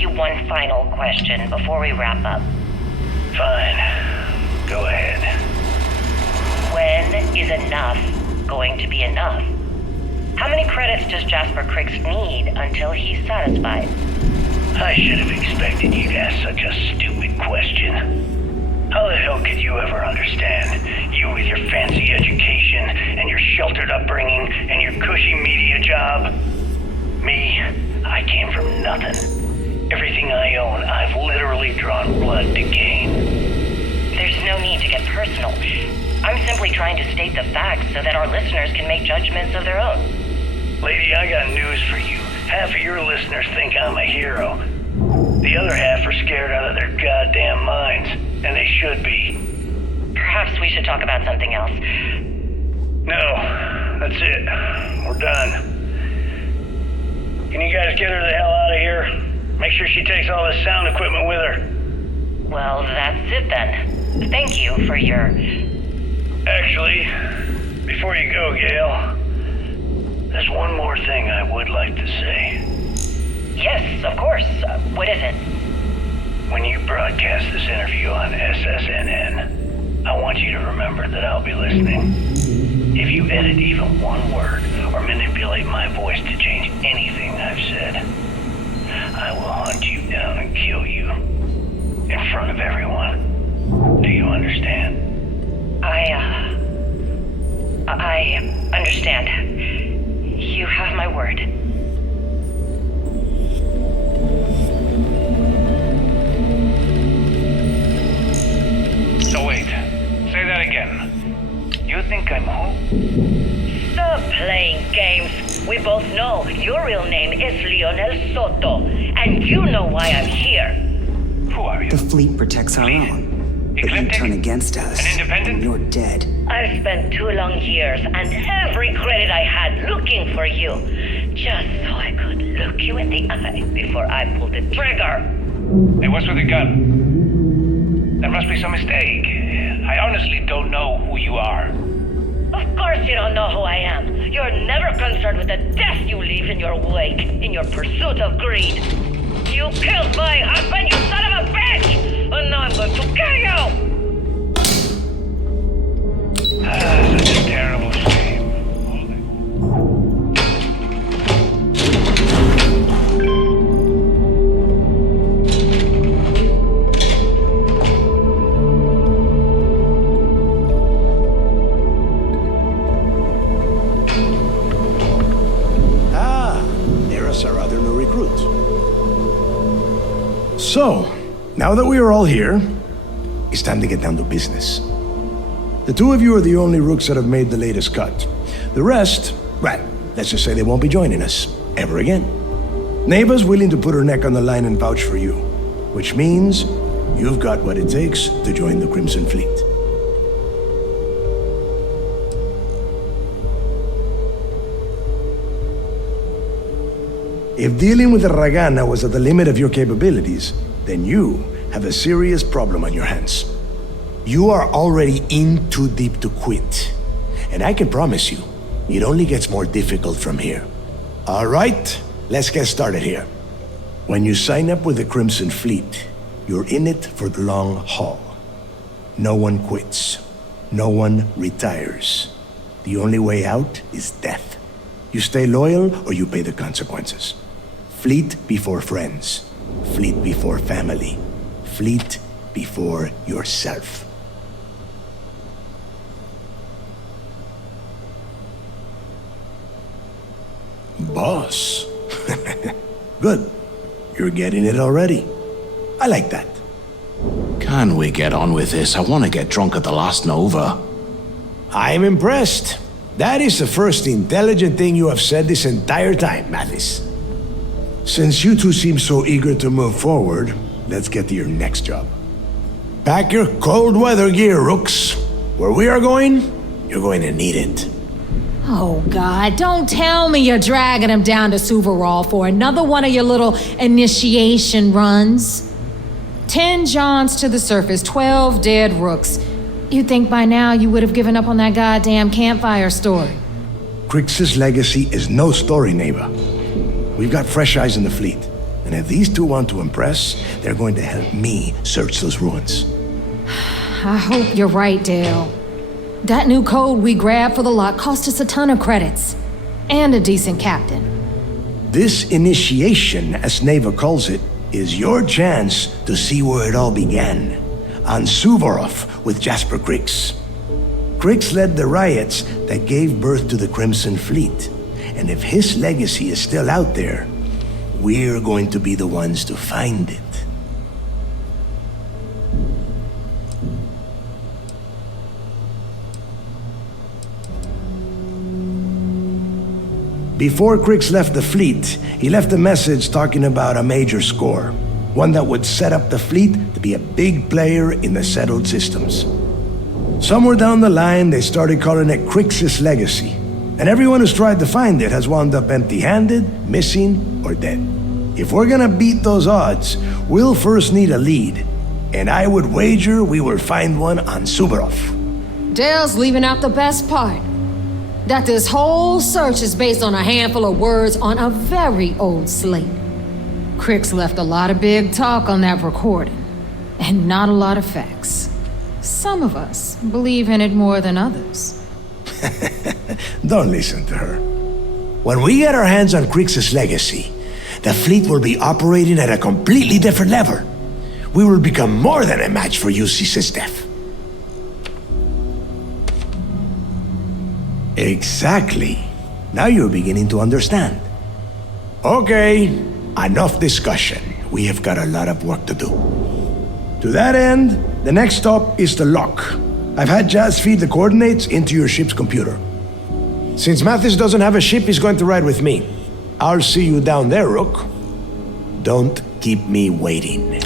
ask you one final question before we wrap up? Fine. Go ahead. When is enough going to be enough? How many credits does Jasper Criggs need until he's satisfied? I should have expected you to ask such a stupid question. How the hell could you ever understand? You with your fancy education, and your sheltered upbringing, and your cushy media job. Me, I came from nothing. Everything I own, I've literally drawn blood to gain. There's no need to get personal. I'm simply trying to state the facts so that our listeners can make judgments of their own. Lady, I got news for you. Half of your listeners think I'm a hero. The other half are scared out of their goddamn minds, and they should be. Perhaps we should talk about something else. No, that's it. We're done. Can you guys get her the hell out of here? Make sure she takes all this sound equipment with her. Well, that's it then. Thank you for your... Actually, before you go, Gale, there's one more thing I would like to say. Yes, of course. What is it? When you broadcast this interview on SSNN, I want you to remember that I'll be listening. If you edit even one word or manipulate my voice to change anything I've said, I will hunt you down and kill you in front of everyone. Do you understand? I understand. You have my word. So wait, say that again. You think I'm who? Stop playing games. We both know your real name is Lionel Soto, and you know why I'm here. Who are you? The fleet protects our own. But you turn against us, An independent? you're dead. I've spent 2 long years and every credit I had looking for you, just so I could look you in the eye before I pulled the trigger. Hey, what's with the gun? There must be some mistake. I honestly don't know who you are. Of course you don't know who I am. You're never concerned with the death you leave in your wake, in your pursuit of greed. You killed my husband, you son of a bitch! And now I'm going to kill you! Such a terrible shame. There's our other new recruit. So, now that we are all here, it's time to get down to business. The 2 of you are the only rooks that have made the latest cut. The rest, well, let's just say they won't be joining us ever again. Naeva's willing to put her neck on the line and vouch for you, which means you've got what it takes to join the Crimson Fleet. If dealing with the Ragana was at the limit of your capabilities, then you have a serious problem on your hands. You are already in too deep to quit. And I can promise you, it only gets more difficult from here. All right, let's get started here. When you sign up with the Crimson Fleet, you're in it for the long haul. No one quits. No one retires. The only way out is death. You stay loyal or you pay the consequences. Fleet before friends. Fleet before family. Fleet before yourself. Boss. Good. You're getting it already. I like that. Can we get on with this? I want to get drunk at the last Nova. I'm impressed. That is the first intelligent thing you have said this entire time, Mathis. Since you two seem so eager to move forward, let's get to your next job. Pack your cold weather gear, Rooks. Where we are going, you're going to need it. Oh, God, don't tell me you're dragging him down to Suvarall for another one of your little initiation runs. 10 Johns to the surface, 12 dead Rooks. You'd think by now you would have given up on that goddamn campfire story. Crix's legacy is no story, Naeva. We've got fresh eyes in the fleet, And if these two want to impress, they're going to help me search those ruins. I hope you're right, Dale. That new code we grabbed for the lot cost us a ton of credits. And a decent captain. This initiation, as Naeva calls it, is your chance to see where it all began. On Suvorov with Jasper Krix. Krix led the riots that gave birth to the Crimson Fleet. And if his legacy is still out there, we're going to be the ones to find it. Before Krix left the fleet, he left a message talking about a major score. One that would set up the fleet to be a big player in the settled systems. Somewhere down the line, they started calling it Krix's legacy. And everyone who's tried to find it has wound up empty-handed, missing, or dead. If we're gonna beat those odds, we'll first need a lead. And I would wager we will find one on Suvorov. Dale's leaving out the best part. That this whole search is based on a handful of words on a very old slate. Krix left a lot of big talk on that recording, and not a lot of facts. Some of us believe in it more than others. Don't listen to her. When we get our hands on Krix's legacy, the fleet will be operating at a completely different level. We will become more than a match for UC SysDef. Exactly. Now you're beginning to understand. Okay, enough discussion. We have got a lot of work to do. To that end, the next stop is the lock. I've had Jazz feed the coordinates into your ship's computer. Since Mathis doesn't have a ship, he's going to ride with me. I'll see you down there, Rook. Don't keep me waiting.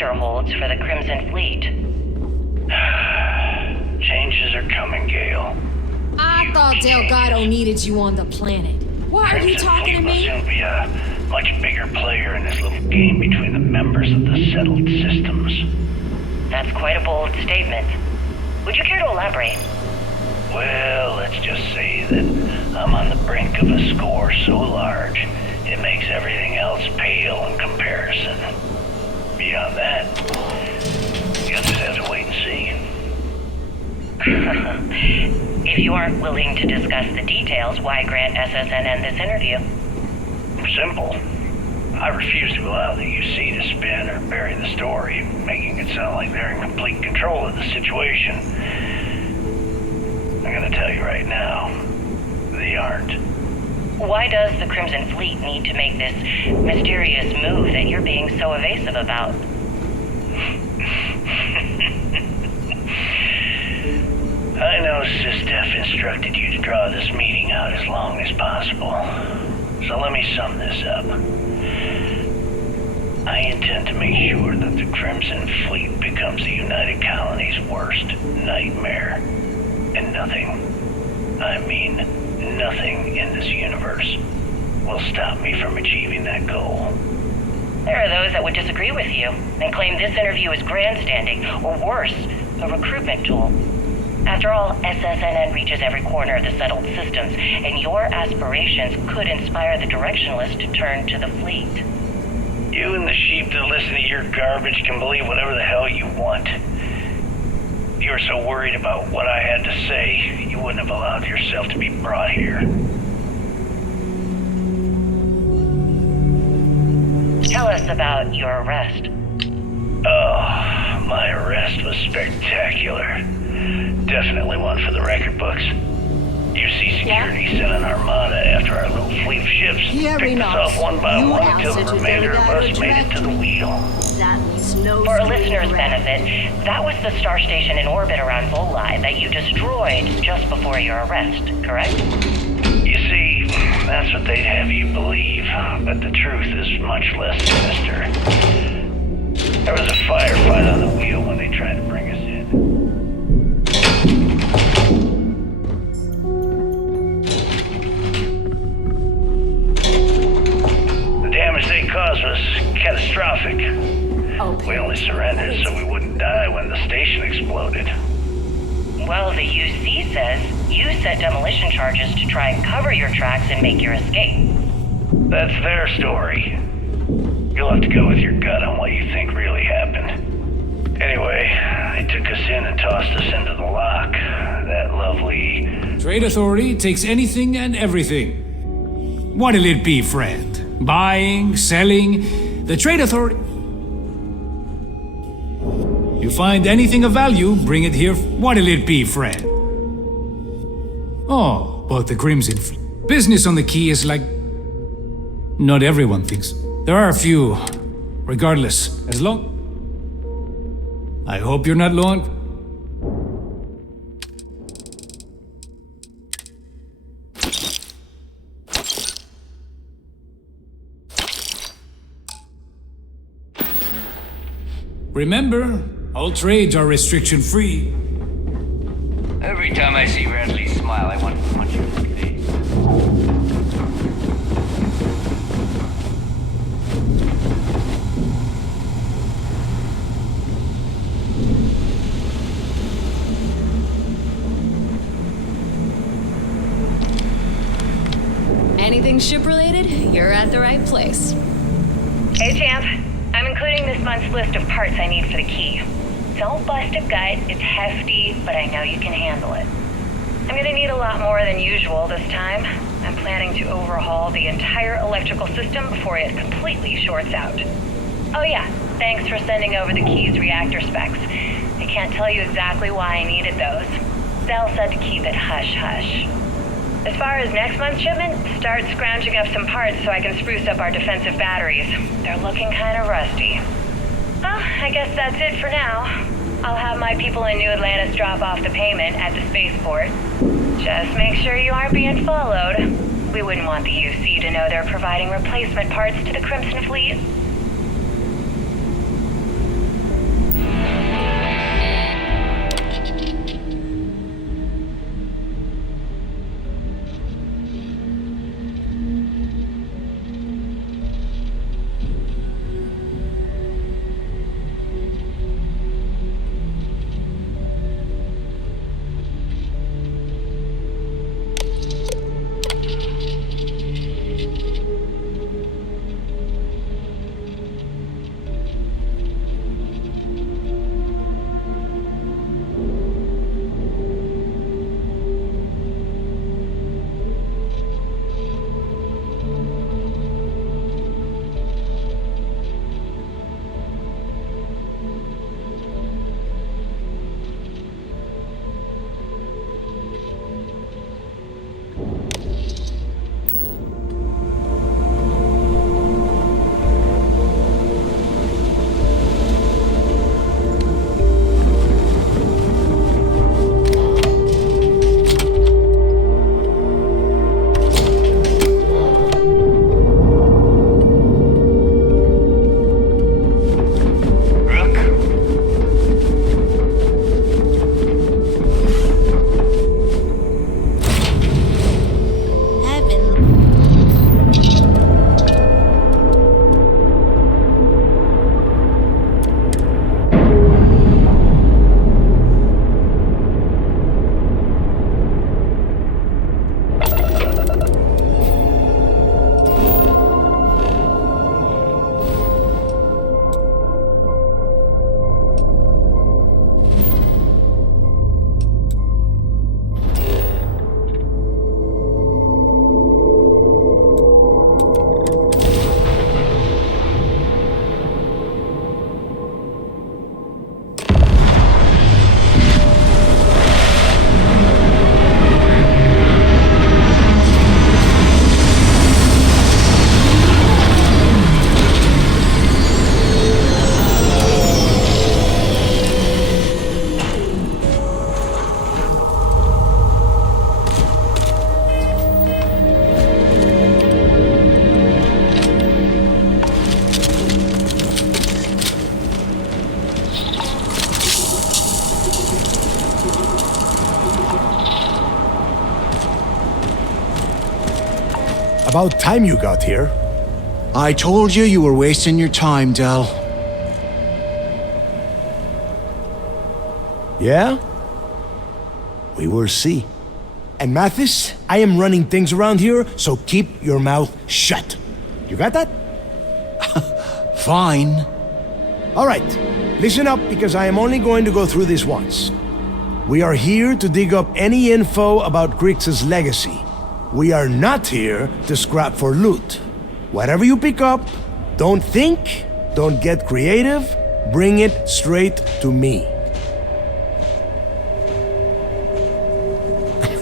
future holds for the Crimson Fleet. Changes are coming, Gale. I thought Delgado needed you on the planet. Why are you talking to me? Crimson Fleet will soon be a much bigger player in this little game between the members of the settled systems. That's quite a bold statement. Would you care to elaborate? Well, let's just say that I'm on the brink of a score so large, it makes everything else pale in comparison. Beyond that, you'll just have to wait and see. If you aren't willing to discuss the details, why grant SSNN this interview? Simple. I refuse to allow the UC to spin or bury the story, making it sound like they're in complete control of the situation. I'm gonna tell you right now, they aren't. Why does the Crimson Fleet need to make this mysterious move that you're being so evasive about? I know SysDef instructed you to draw this meeting out as long as possible. So let me sum this up. I intend to make sure that the Crimson Fleet becomes the United Colony's worst nightmare. And nothing, I mean nothing in this universe, will stop me from achieving that goal. There are those that would disagree with you and claim this interview is grandstanding, or worse, a recruitment tool. After all, SSNN reaches every corner of the settled systems, and your aspirations could inspire the Directionalists to turn to the fleet. You and the sheep that listen to your garbage can believe whatever the hell you want. You were so worried about what I had to say, you wouldn't have allowed yourself to be brought here. Tell us about your arrest. Oh, my arrest was spectacular. Definitely one for the record books. UC Security sent an armada after our little fleet of ships, picked us off one by one until the remainder of us made it to the wheel. For a listener's benefit, that was the star station in orbit around Voli that you destroyed just before your arrest, correct? You see, that's what they'd have you believe, but the truth is much less sinister. There was a firefight on the wheel when they tried to bring us in. The damage they caused was catastrophic. We only surrendered so we wouldn't die when the station exploded. Well, the UC says you set demolition charges to try and cover your tracks and make your escape. That's their story. You'll have to go with your gut on what you think really happened. Anyway, they took us in and tossed us into the lock. That lovely... Trade Authority takes anything and everything. What'll it be, friend? Buying, selling? The Trade Authority... You find anything of value, bring it here. What'll it be, friend? Oh, but the Crimson Fleet. Business on the Key is like... Not everyone thinks. There are a few. Regardless, as long... I hope you're not long... Remember, all trades are restriction-free. Every time I see Radley smile, I want to punch him in the face. Anything ship-related, you're at the right place. Hey, champ. I'm including this month's list of parts I need for the key. Don't bust a gut, it's hefty, but I know you can handle it. I'm gonna need a lot more than usual this time. I'm planning to overhaul the entire electrical system before it completely shorts out. Oh yeah, thanks for sending over the key's reactor specs. I can't tell you exactly why I needed those. Dell said to keep it hush-hush. As far as next month's shipment, start scrounging up some parts so I can spruce up our defensive batteries. They're looking kind of rusty. Well, I guess that's it for now. I'll have my people in New Atlantis drop off the payment at the spaceport. Just make sure you aren't being followed. We wouldn't want the UC to know they're providing replacement parts to the Crimson Fleet. About time you got here. I told you you were wasting your time, Del. Yeah? We will see. And Mathis, I am running things around here, so keep your mouth shut. You got that? Fine. All right, listen up because I am only going to go through this once. We are here to dig up any info about Grix's legacy. We are not here to scrap for loot. Whatever you pick up, don't think, don't get creative, bring it straight to me.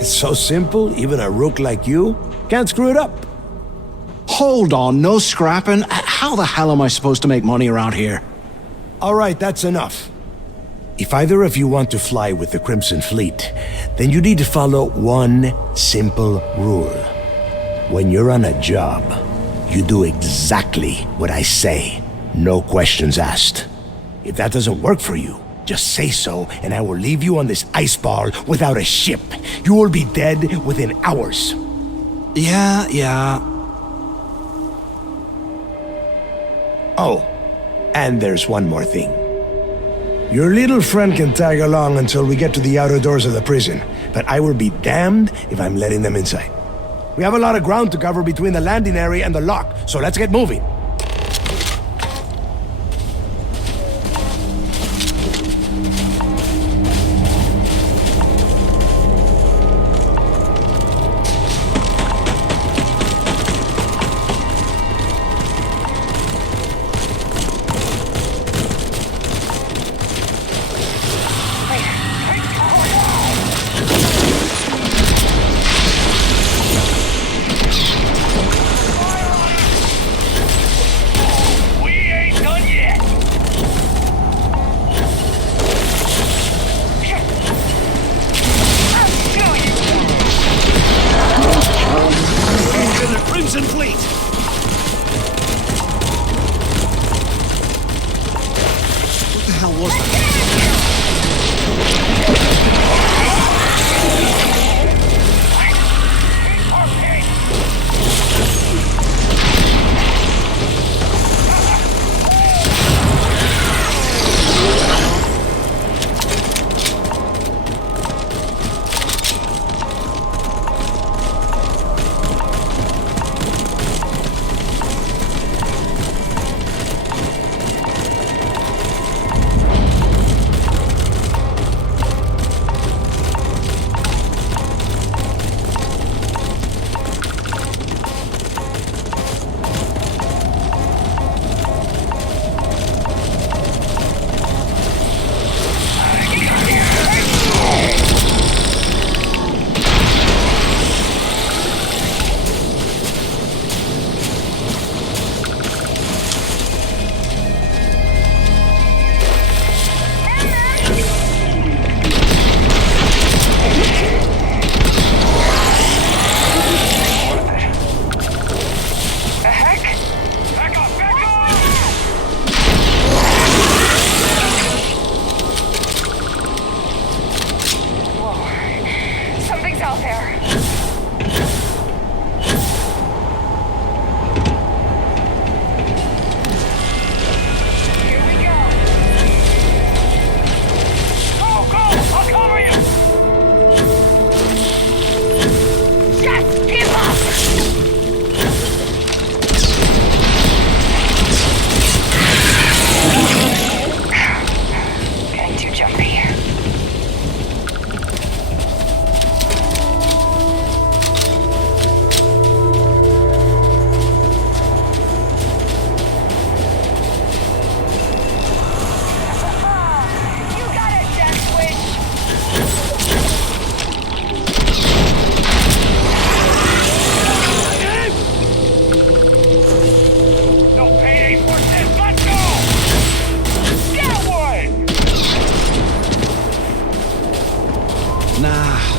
It's so simple, even a rook like you can't screw it up. Hold on, no scrapping. How the hell am I supposed to make money around here? All right, that's enough. If either of you want to fly with the Crimson Fleet, then you need to follow one simple rule. When you're on a job, you do exactly what I say, no questions asked. If that doesn't work for you, just say so, and I will leave you on this ice ball without a ship. You will be dead within hours. Yeah. Oh, and there's one more thing. Your little friend can tag along until we get to the outer doors of the prison, but I will be damned if I'm letting them inside. We have a lot of ground to cover between the landing area and the lock, so let's get moving.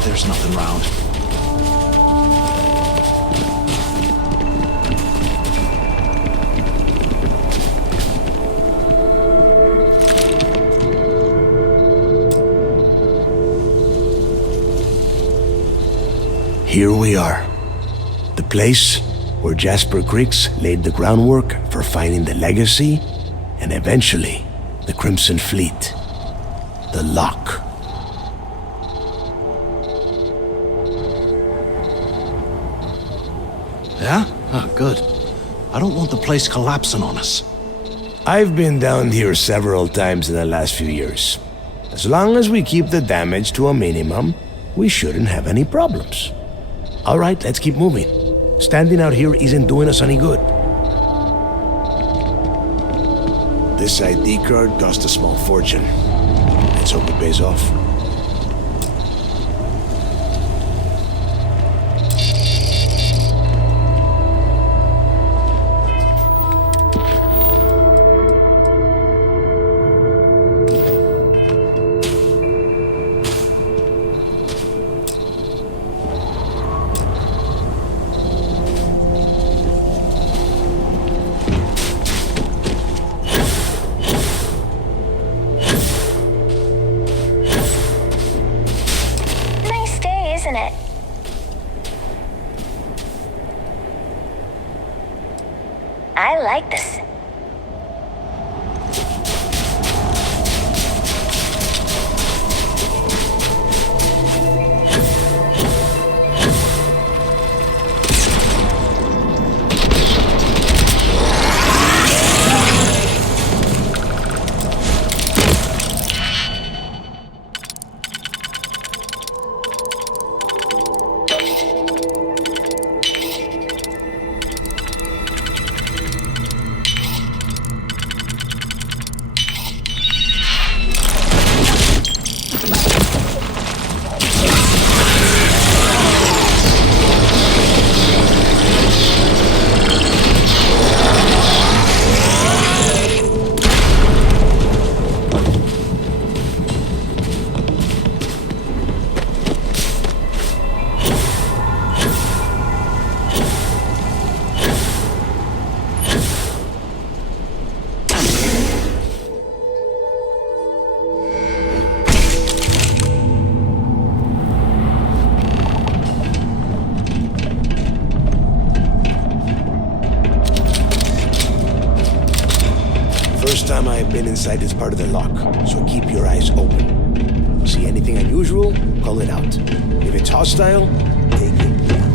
There's nothing round. Here we are. The place where Jasper Creeks laid the groundwork for finding the Legacy and eventually the Crimson Fleet. The Lock. Yeah? Oh, good. I don't want the place collapsing on us. I've been down here several times in the last few years. As long as we keep the damage to a minimum, we shouldn't have any problems. All right, let's keep moving. Standing out here isn't doing us any good. This ID card cost a small fortune. Let's hope it pays off. I like this. Inside this part of the lock, so keep your eyes open. See anything unusual, call it out. If it's hostile, take it down.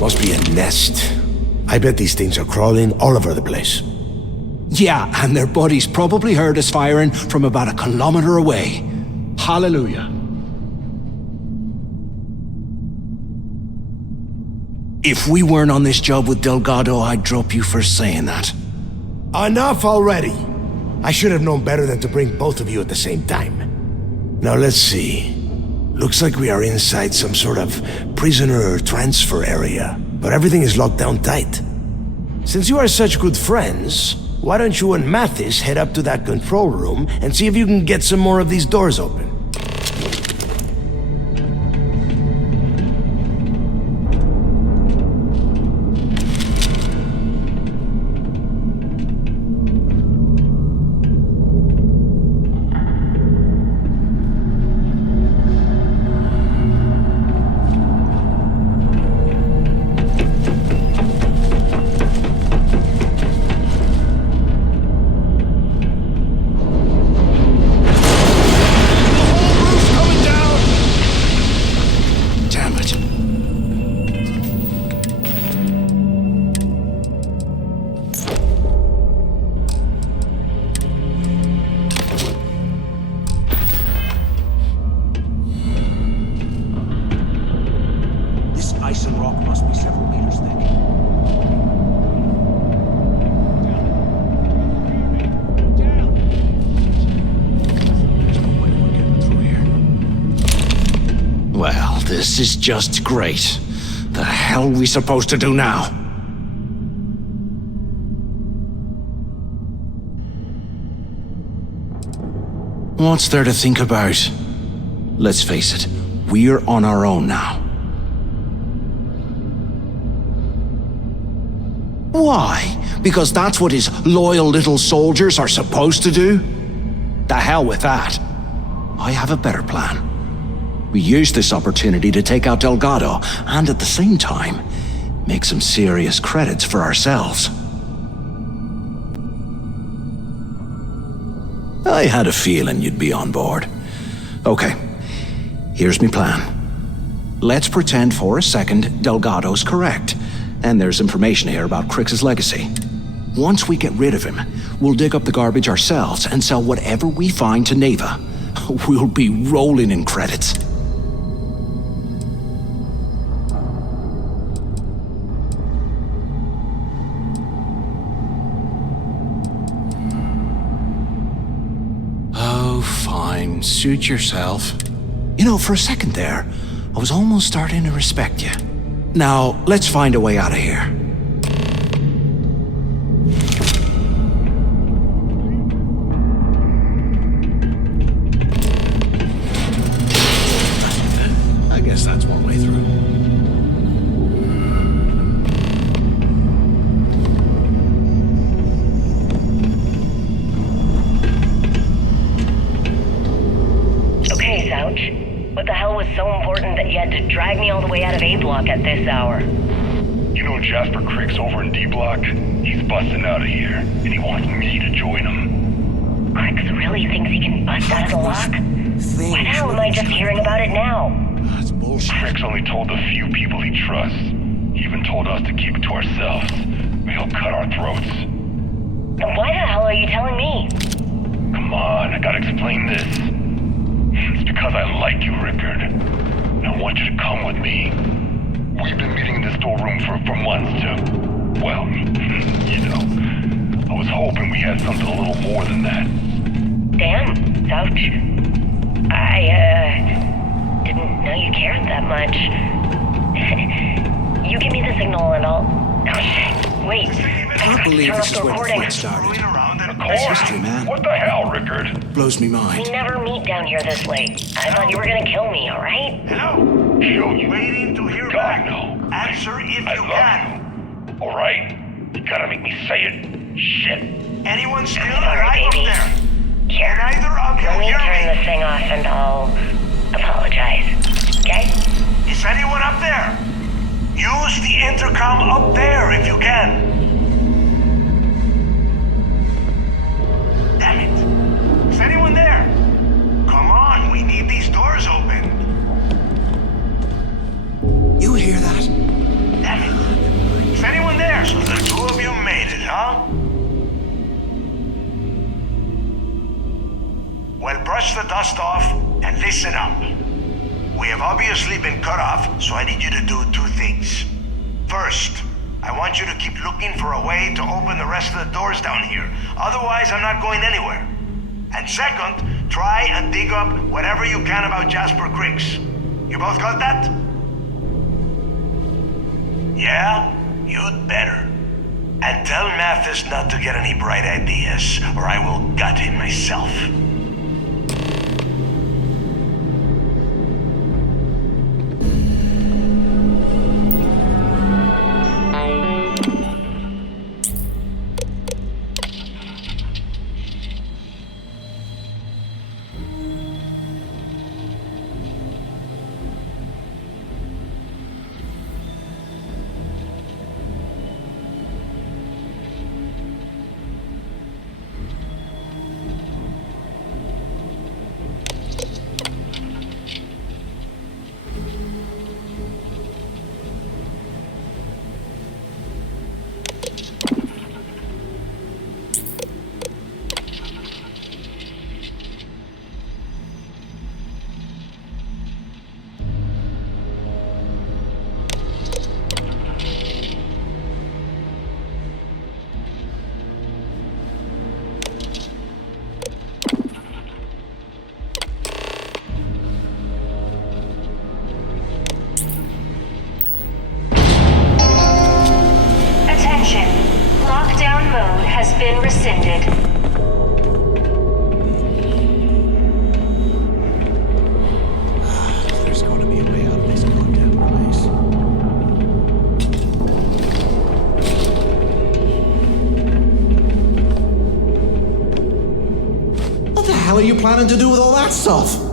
Must be a nest. I bet these things are crawling all over the place. Yeah, and their buddies probably heard us firing from about a kilometer away. Hallelujah. If we weren't on this job with Delgado, I'd drop you for saying that. Enough already! I should have known better than to bring both of you at the same time. Now let's see. Looks like we are inside some sort of prisoner transfer area, but everything is locked down tight. Since you are such good friends, why don't you and Mathis head up to that control room and see if you can get some more of these doors open? This is just great. The hell are we supposed to do now? What's there to think about? Let's face it, we're on our own now. Why? Because that's what his loyal little soldiers are supposed to do? The hell with that. I have a better plan. We use this opportunity to take out Delgado, and at the same time, make some serious credits for ourselves. I had a feeling you'd be on board. Okay, here's my plan. Let's pretend for a second Delgado's correct, and there's information here about Crix's legacy. Once we get rid of him, we'll dig up the garbage ourselves and sell whatever we find to Naeva. We'll be rolling in credits. Fine, suit yourself. You know, for a second there, I was almost starting to respect you. Now, let's find a way out of here. I guess that's one way through. What the hell was so important that you had to drag me all the way out of A Block at this hour? You know Jasper Crick's over in D Block? He's busting out of here, and he wants me to join him. Crix really thinks he can bust out of the lock? Why the hell am I just hearing about it now? That's bullshit. Crick's only told the few people he trusts. He even told us to keep it to ourselves, or he'll cut our throats. Then why the hell are you telling me? Come on, I gotta explain this. It's because I like you, Rickard. And I want you to come with me. We've been meeting in the storeroom for months to, well, you know. I was hoping we had something a little more than that. Damn, Ouch. I, didn't know you cared that much. You give me the signal and I'll... Oh, wait. I can't believe this is where the fight started. That's history, man. What the hell, Rickard? Blows me mind. We never meet down here this late. I thought you were gonna kill me, alright? Hello? Kill you? Waiting to hear God, back. no. Answer if I you love can. you. Alright? You gotta make me say it. Shit. Anyone still Sorry, alive up baby. there? Here. Can either of you Let me hear turn me? this thing off and I'll apologize. Okay? Is anyone up there? Use the intercom up there if you can. Damn it. Is anyone there? Come on, we need these doors open. You hear that? Damn it. brush the dust off and listen up. We have obviously been cut off, so I need you to do two things. First, I want you to keep looking for a way to open the rest of the doors down here. Otherwise, I'm not going anywhere. And second, try and dig up whatever you can about Jasper Griggs. You both got that? Yeah? You'd better. And tell Mathis not to get any bright ideas, or I will gut him myself. Has been rescinded. There's going to be a way out of this goddamn place. What the hell are you planning to do with all that stuff?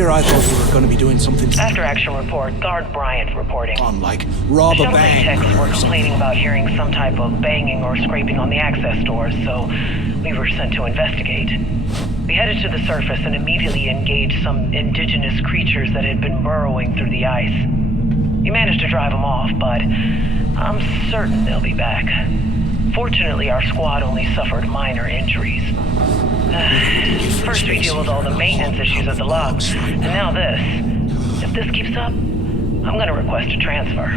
I thought we were going to be doing something. After action report, Guard Bryant reporting. On like rob a bank. Techs were complaining about hearing some type of banging or scraping on the access doors, so we were sent to investigate. We headed to the surface and immediately engaged some indigenous creatures that had been burrowing through the ice. We managed to drive them off, but I'm certain they'll be back. Fortunately, our squad only suffered minor injuries. First we deal with all the maintenance issues of the logs, and now this. If this keeps up, I'm gonna request a transfer.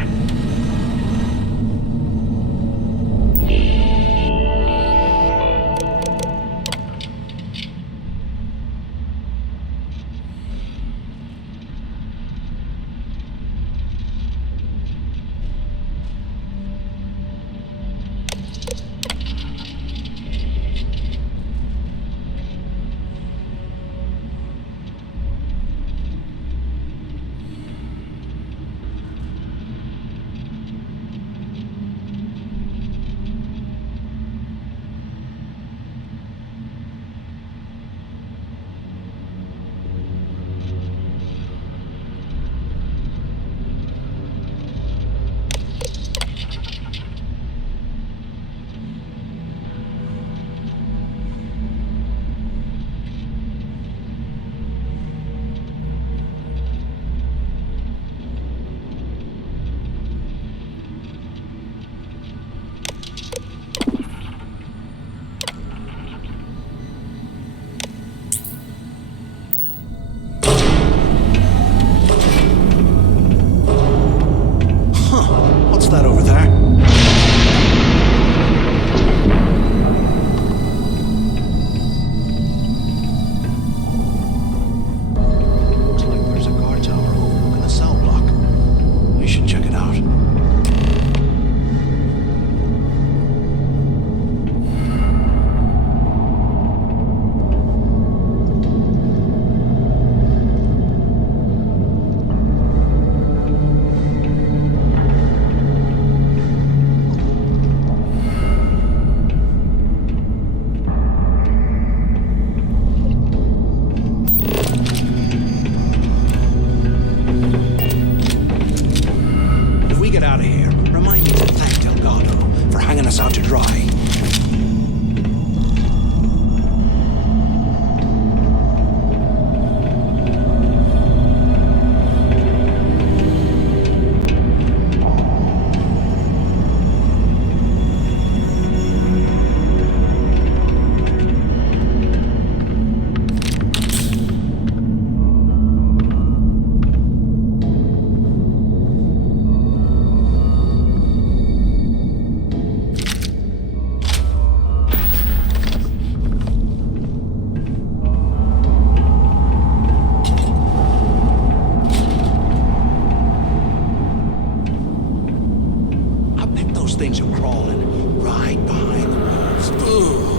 things are crawling right behind the walls. Ugh.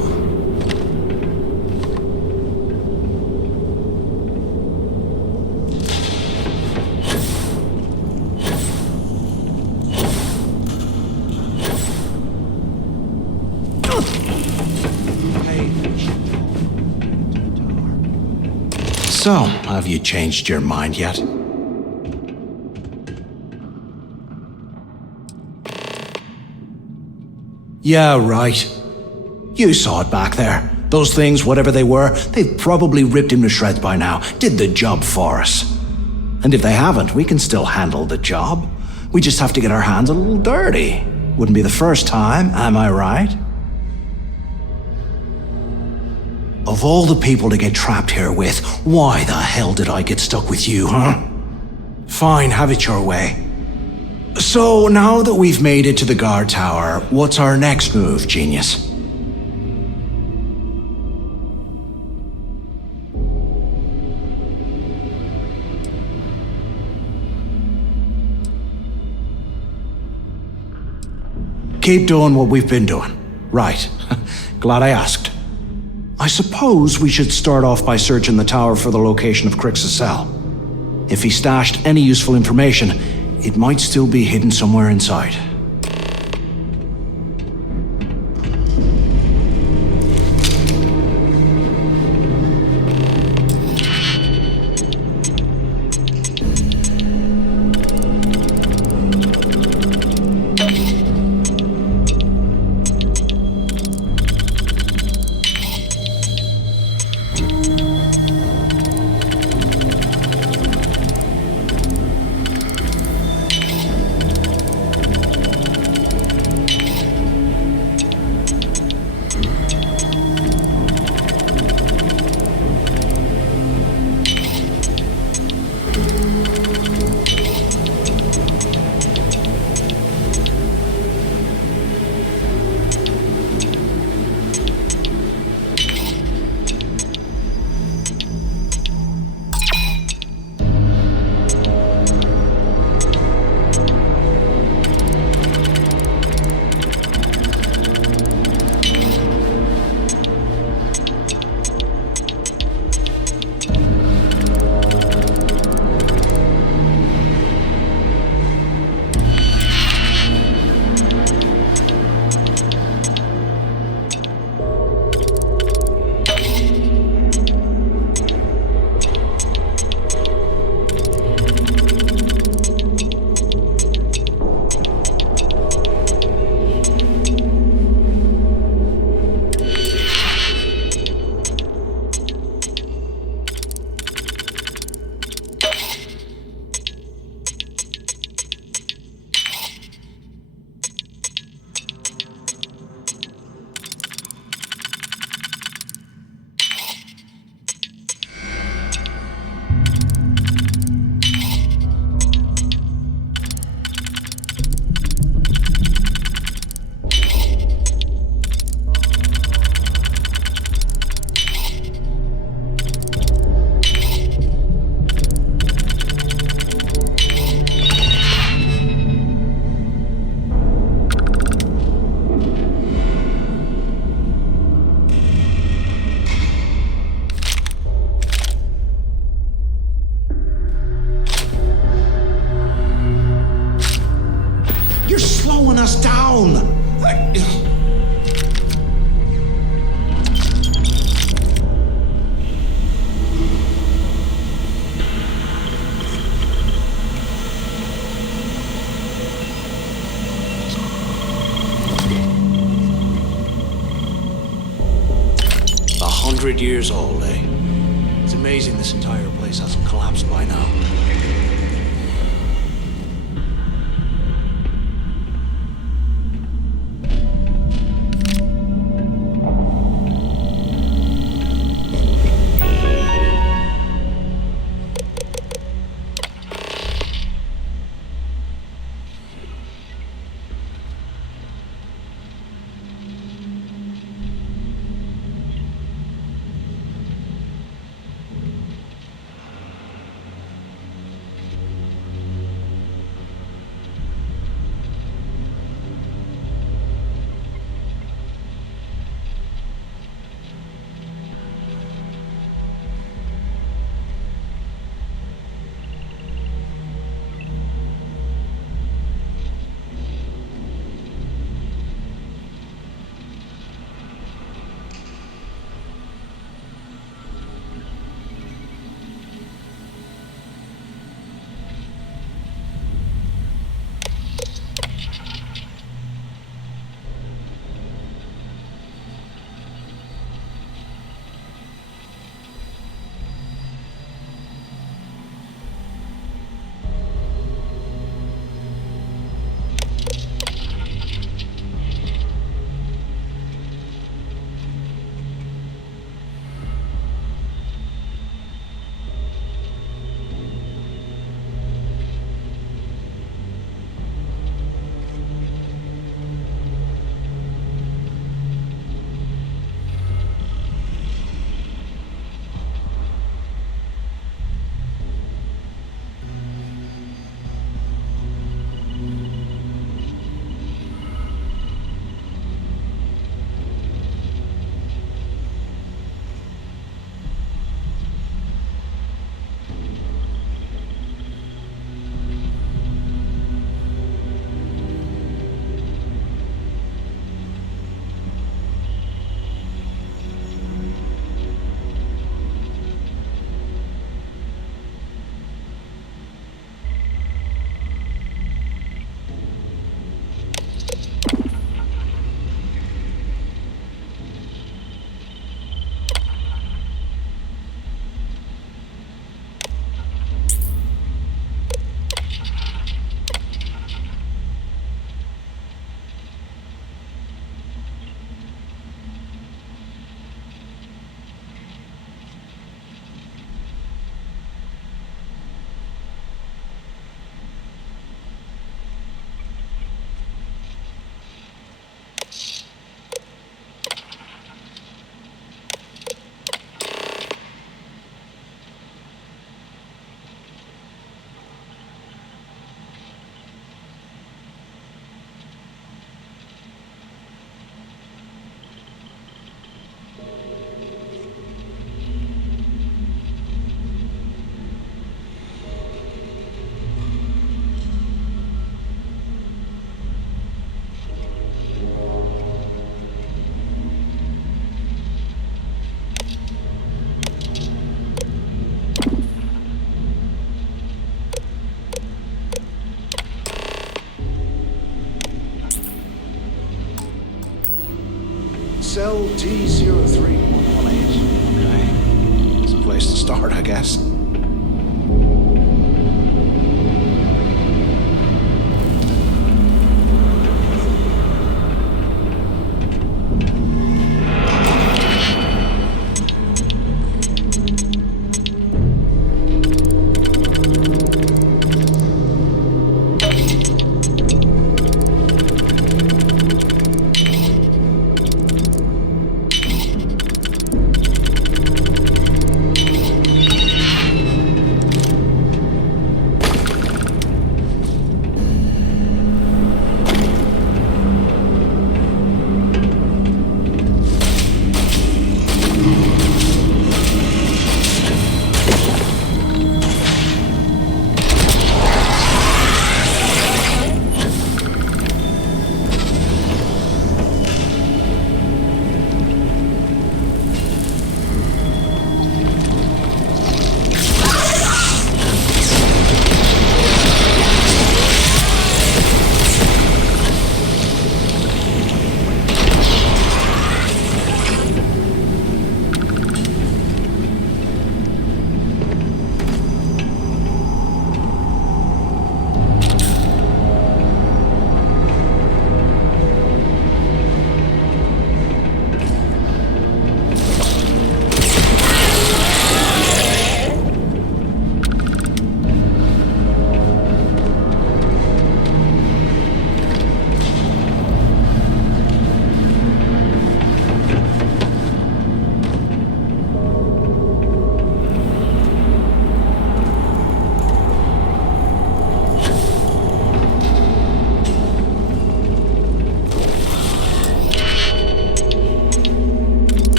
So, have you changed your mind yet? Yeah, right. You saw it back there. Those things, whatever they were, they've probably ripped him to shreds by now. Did the job for us. And if they haven't, we can still handle the job. We just have to get our hands a little dirty. Wouldn't be the first time, am I right? Of all the people to get trapped here with, why the hell did I get stuck with you, huh? Fine, have it your way. So, now that we've made it to the guard tower, what's our next move, genius? Keep doing what we've been doing. Right. Glad I asked. I suppose we should start off by searching the tower for the location of Crix's cell. If he stashed any useful information, it might still be hidden somewhere inside. Us down! $100 old, eh? It's amazing this entire place hasn't collapsed by now. Cell T03118. Okay. It's a place to start, I guess.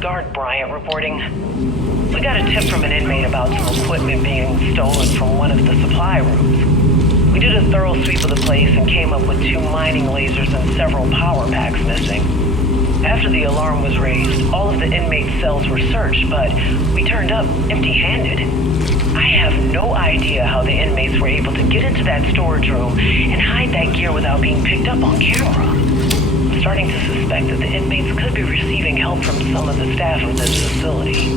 Guard Bryant reporting. We got a tip from an inmate about some equipment being stolen from one of the supply rooms. We did a thorough sweep of the place and came up with 2 mining lasers and several power packs missing. After the alarm was raised, all of the inmates' cells were searched, but we turned up empty-handed. I have no idea how the inmates were able to get into that storage room and hide that gear without being picked up on camera. I'm starting to suspect that the inmates could be receiving help from some of the staff of this facility.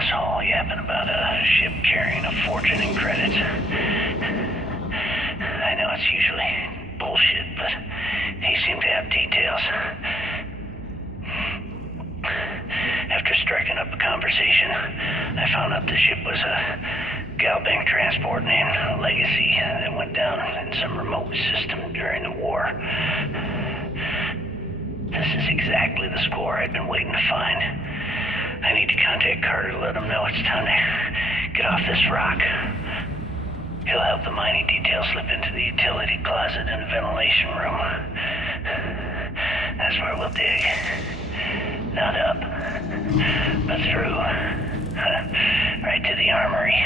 asshole yapping about a ship carrying a fortune in credits. I know it's usually bullshit, but he seemed to have details. After striking up a conversation, I found out the ship was a Galbank transport named Legacy that went down in some remote system during the war. This is exactly the score I've been waiting to find. I need to contact Carter to let him know it's time to get off this rock. He'll help the mining detail slip into the utility closet in the ventilation room. That's where we'll dig. Not up, but through. Right to the armory.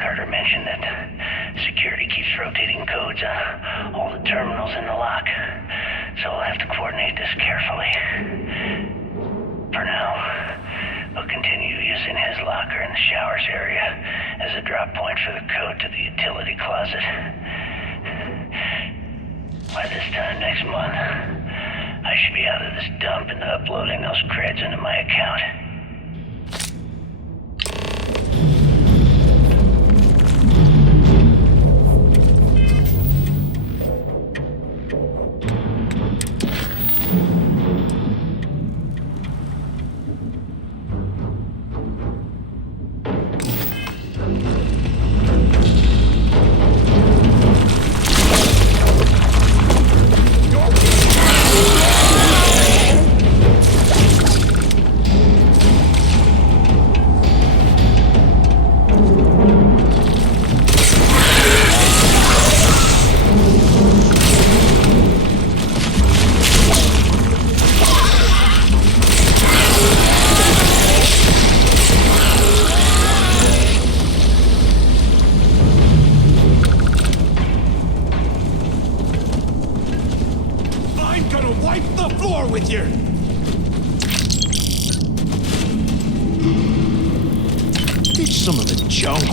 Carter mentioned that security keeps rotating codes on all the terminals in the lock, so we'll have to coordinate this carefully. For now, we'll continue using his locker in the showers area as a drop point for the code to the utility closet. By this time next month, I should be out of this dump and uploading those creds into my account.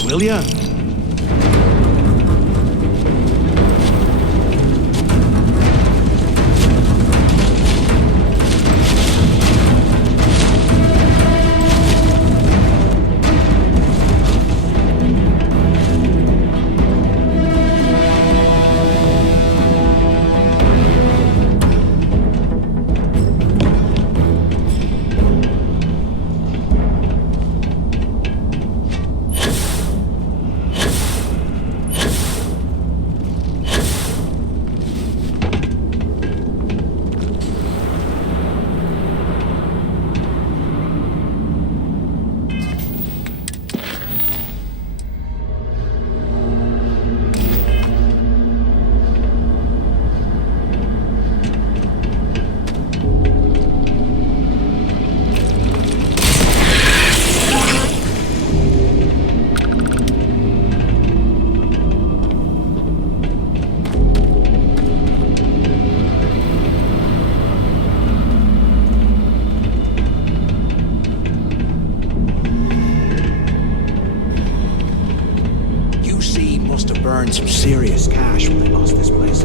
Will ya? Some serious cash when they lost this place.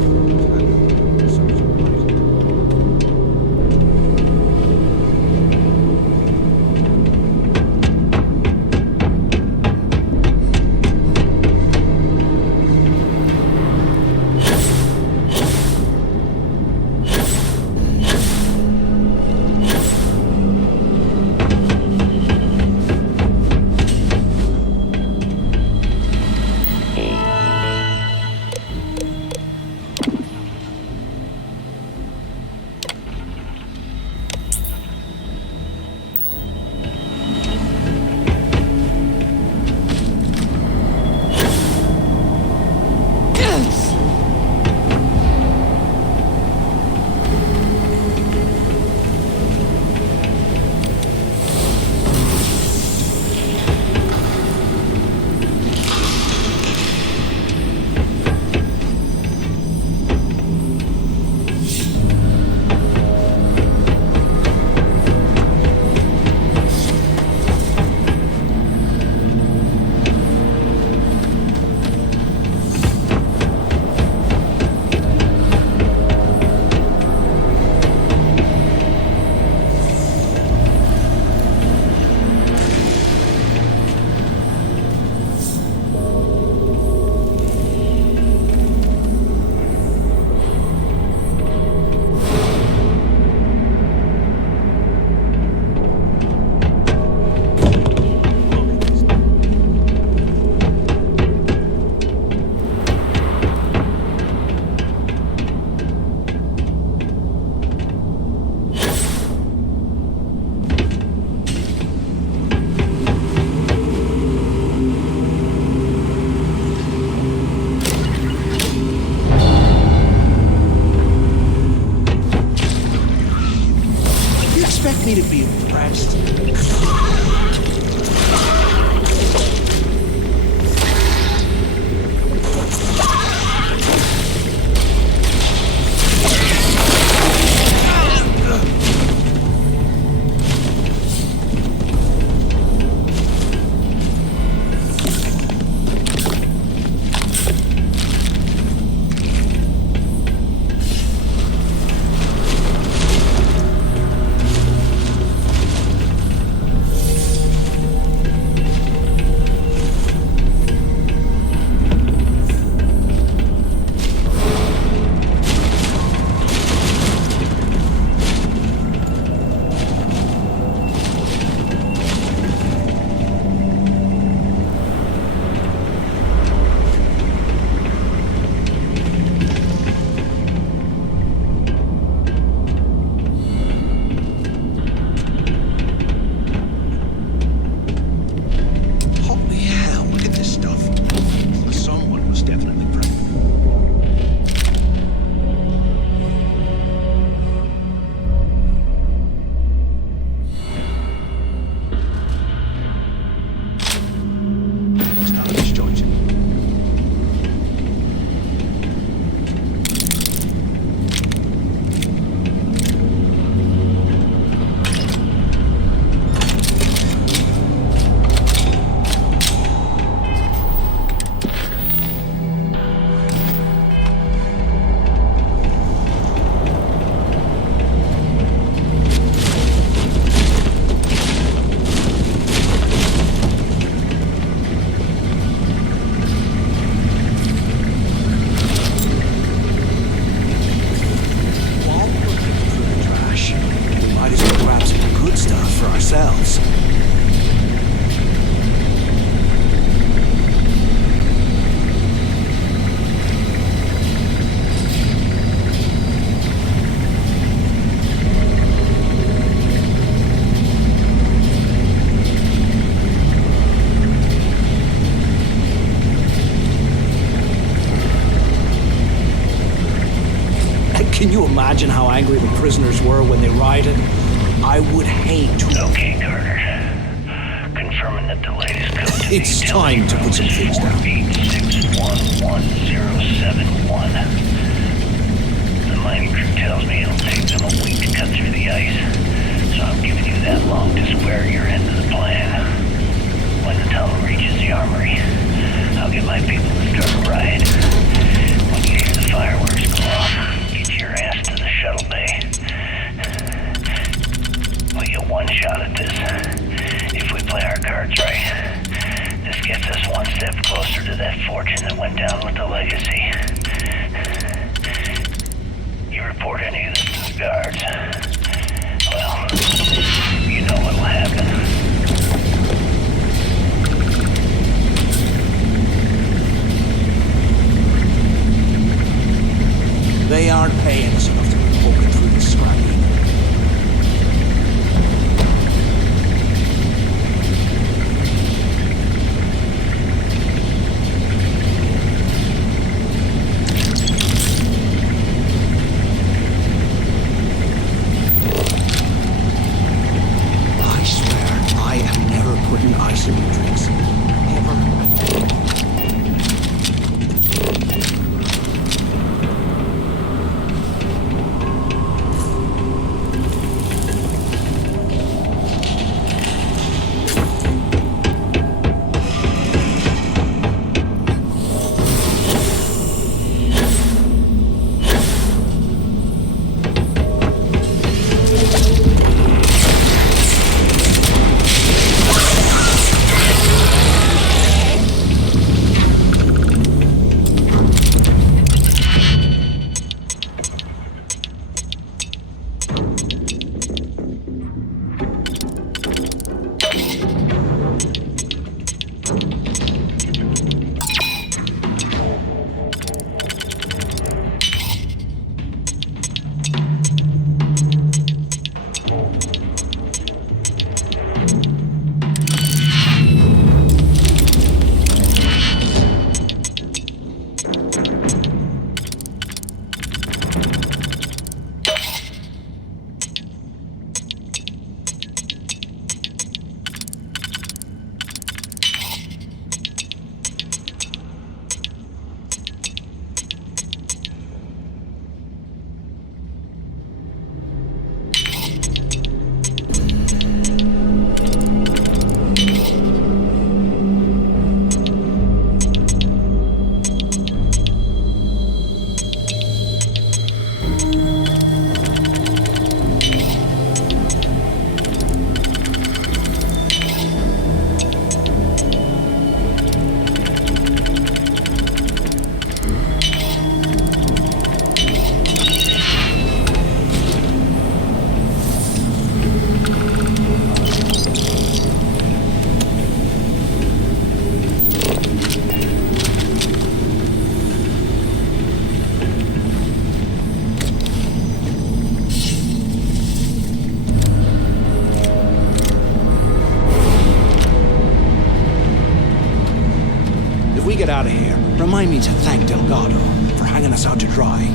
Can you imagine how angry the prisoners were when they rioted? I would hate to... Okay, Carter. Confirming that the latest code... It's time to put some things down. 8611071. The mining crew tells me it'll take them a week to cut through the ice. So I'm giving you that long to square your end of the plan. When the tunnel reaches the armory, I'll get my people to start a riot. When you hear the fireworks go off, get your ass to the shuttle bay. We get one shot at this. If we play our cards right, this gets us one step closer to that fortune that went down with the legacy. You report any of this to the guards, well, you know what'll happen. They aren't paying us enough to be poking through the scrap heap. I swear, I am never putting ice in my drinks. Never. Remind me to thank Delgado for hanging us out to dry.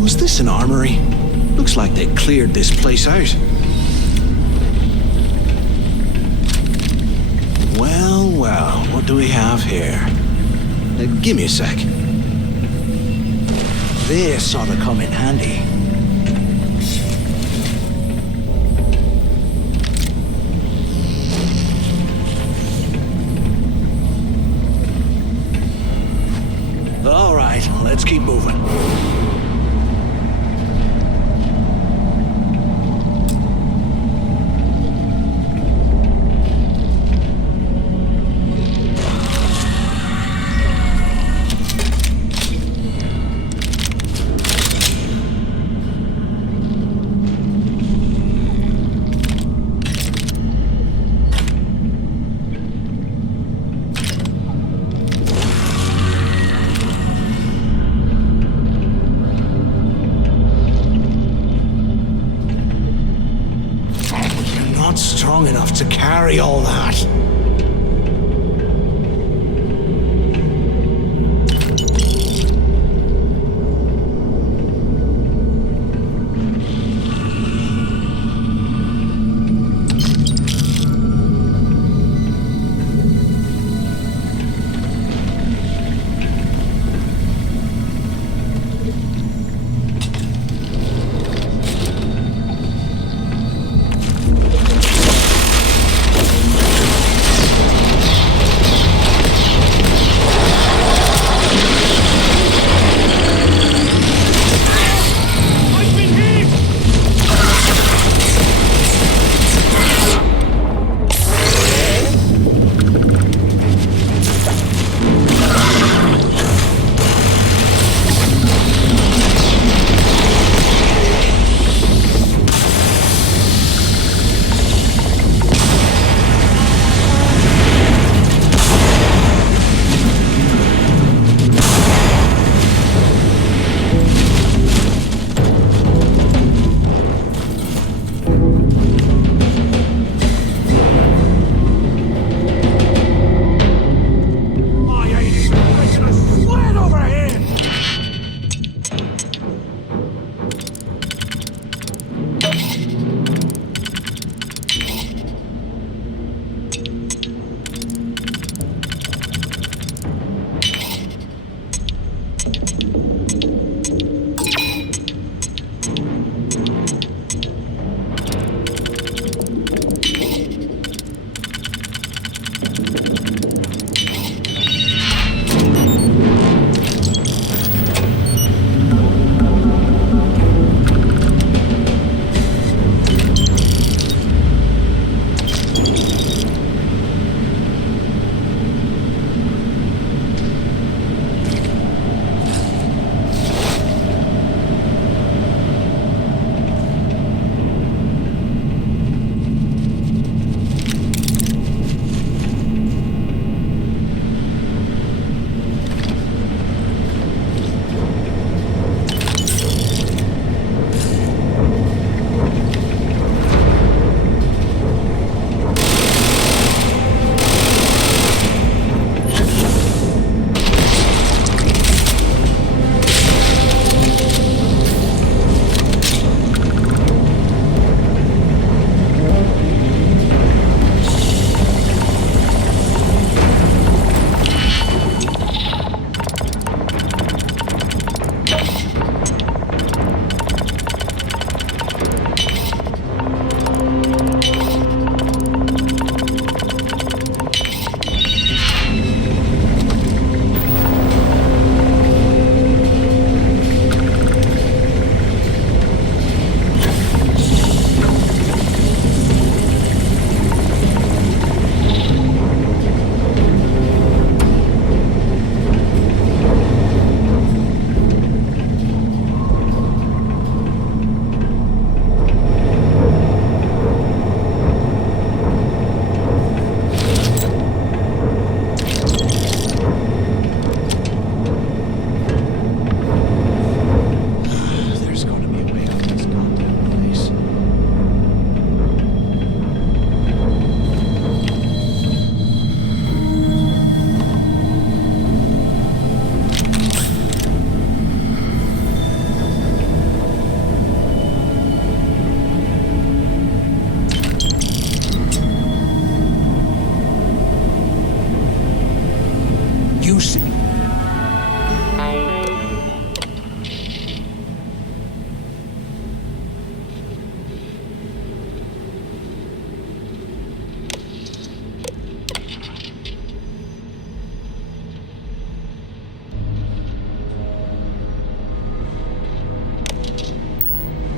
Was this an armory? Looks like they cleared this place out. Well, well, what do we have here? Give me a sec. This ought to come in handy. All right, let's keep moving. Strong enough to carry all that.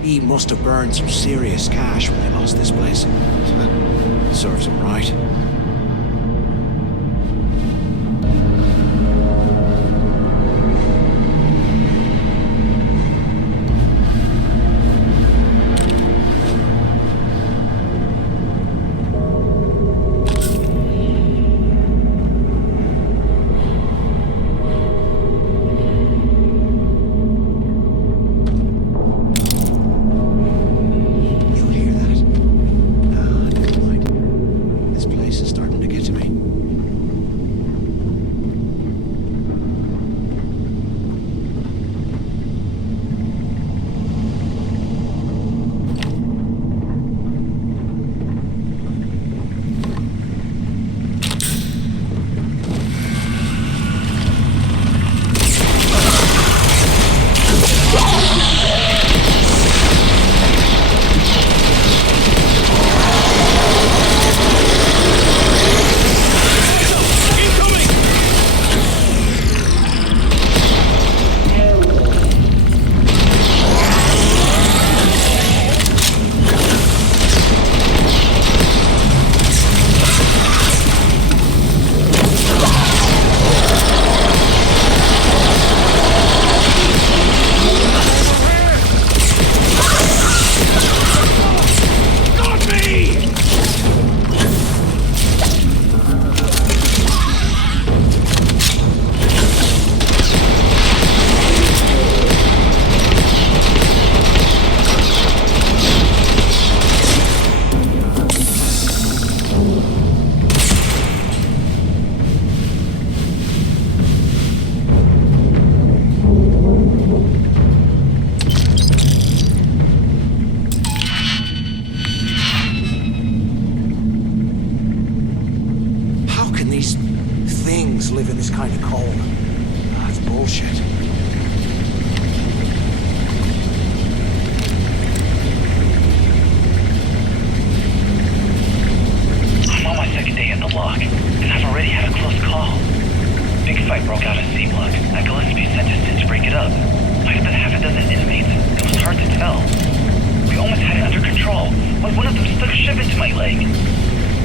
He must have burned some serious cash when they lost this place. Serves him right. Live in this kind of cold. That's bullshit. I'm on my second day in the lock, and I've already had a close call. Big fight broke out in C-Block. Ecliptic sent us in to break it up. Might have been half a dozen inmates. It was hard to tell. We almost had it under control when one of them stuck a ship into my leg.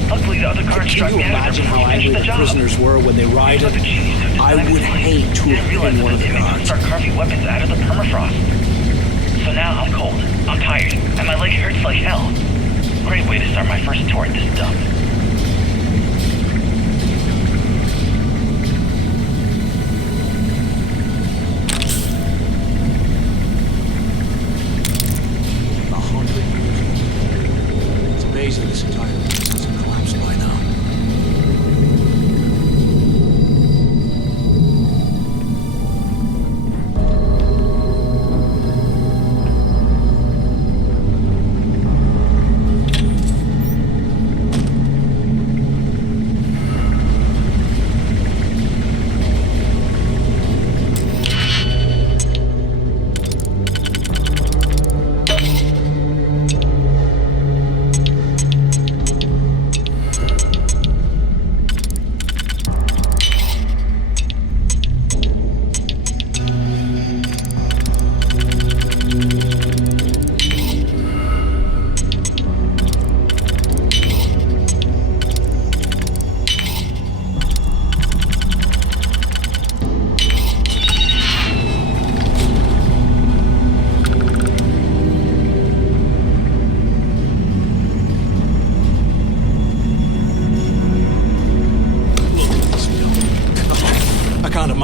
Luckily, the other guards struck me out Imagine how angry the prisoners were when they rioted. I would hate to have been one of the guards. Start carving weapons out of the permafrost. So now I'm cold, I'm tired, and my leg hurts like hell. Great way to start my first tour at this dump. This entire place hasn't collapsed by now.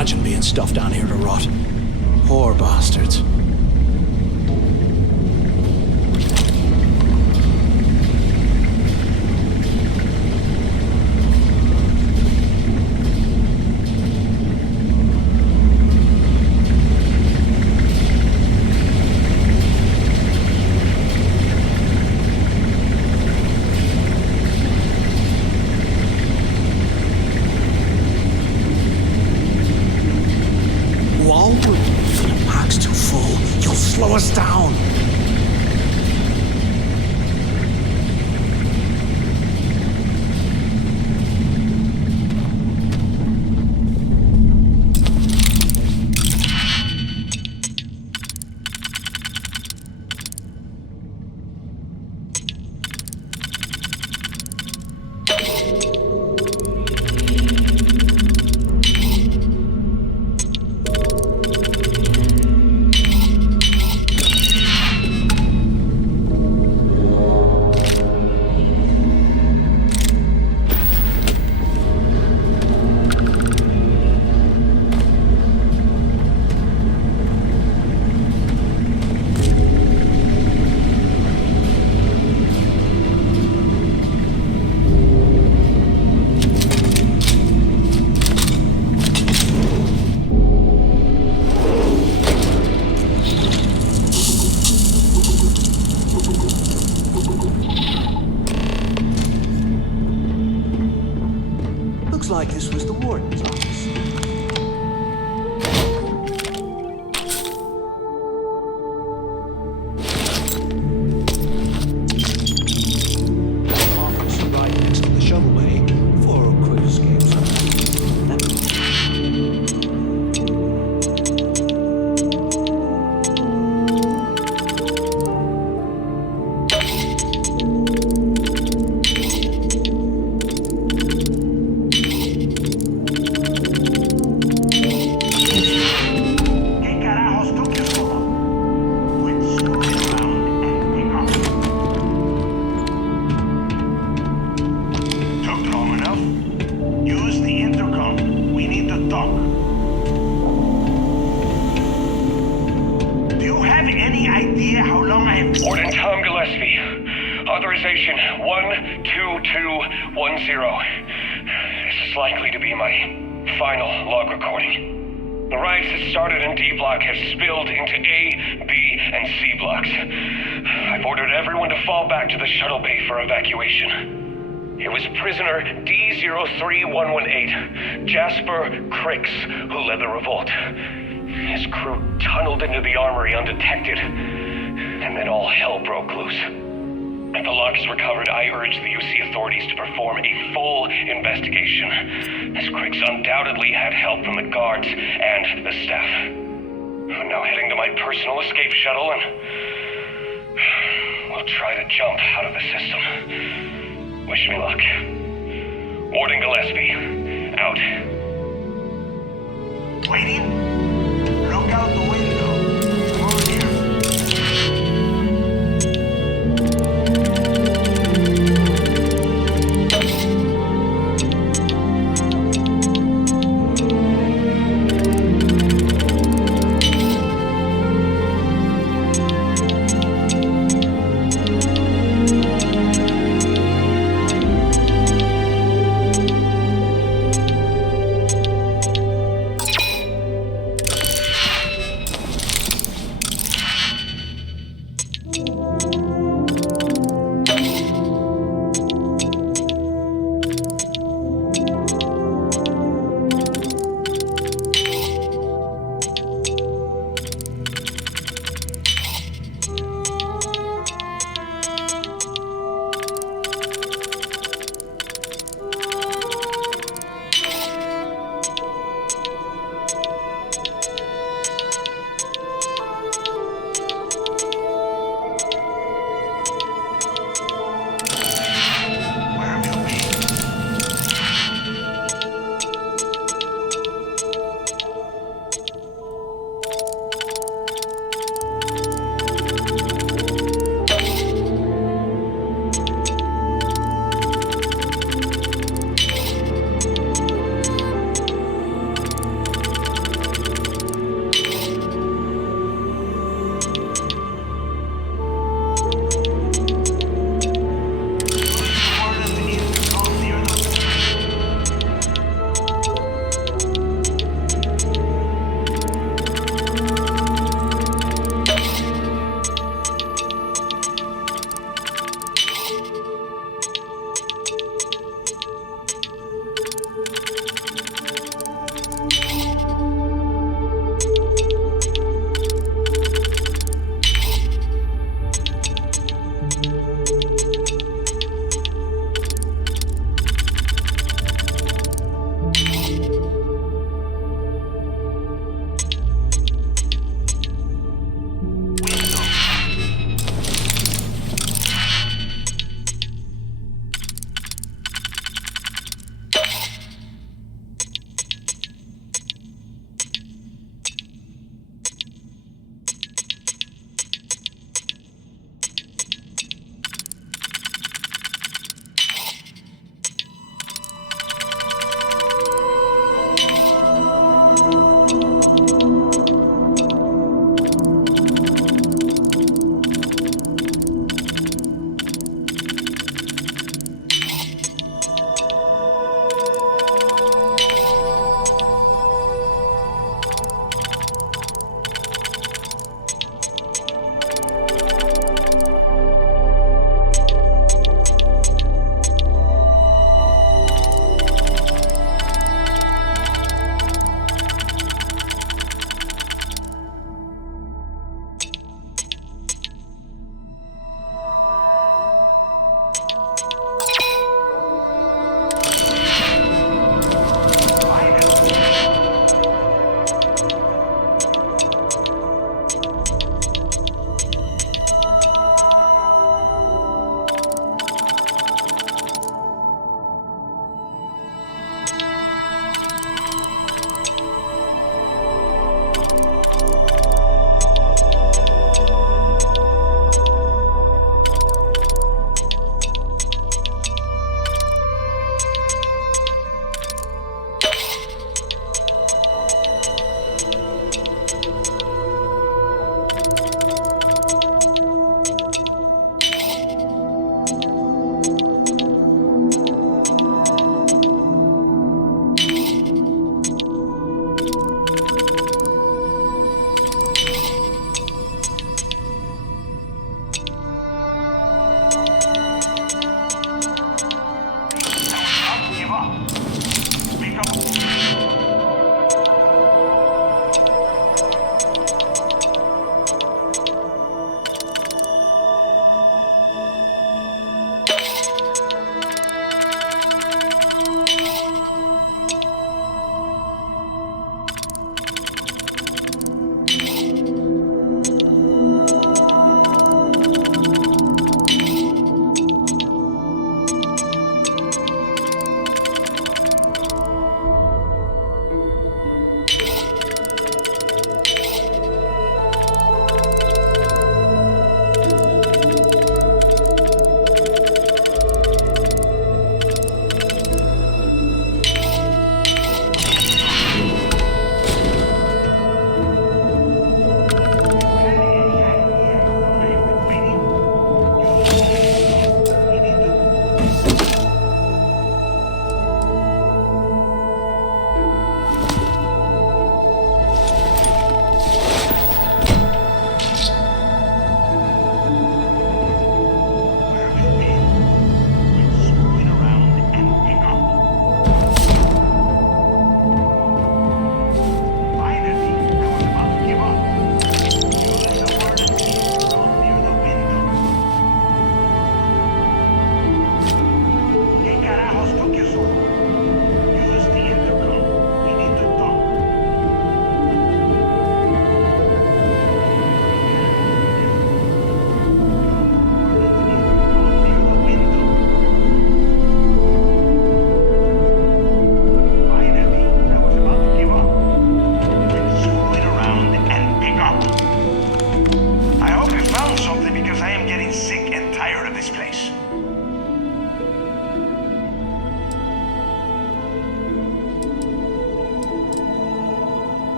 Imagine being stuffed down here to rot. Poor bastards. Slow us down. idea how long I have... Warden Tom Gillespie. Authorization 12210. This is likely to be my final log recording. The riots that started in D Block have spilled into A, B, and C blocks. I've ordered everyone to fall back to the shuttle bay for evacuation. It was prisoner D03118, Jasper Cricks, who led the revolt. His crew tunneled into the armory undetected, and then all hell broke loose. If the log is recovered, I urge the UC authorities to perform a full investigation, as Cricks undoubtedly had help from the guards and the staff. I'm now heading to my personal escape shuttle, and we'll try to jump out of the system. Wish me luck. Warden Gillespie, out. Waiting? Look out the window. Over here.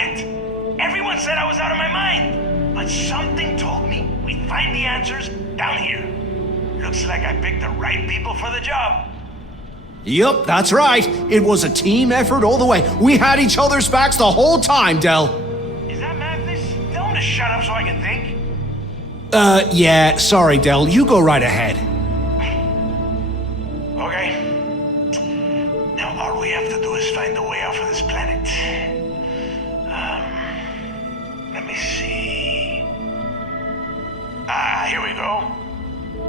it. Everyone said I was out of my mind. But something told me we'd find the answers down here. Looks like I picked the right people for the job. Yup, that's right. It was a team effort all the way. We had each other's backs the whole time, Del. Is that madness? Tell him to shut up so I can think. Yeah, sorry, Del. You go right ahead. Okay. Now all we have to do is find a way off of this planet. Let me see. Here we go.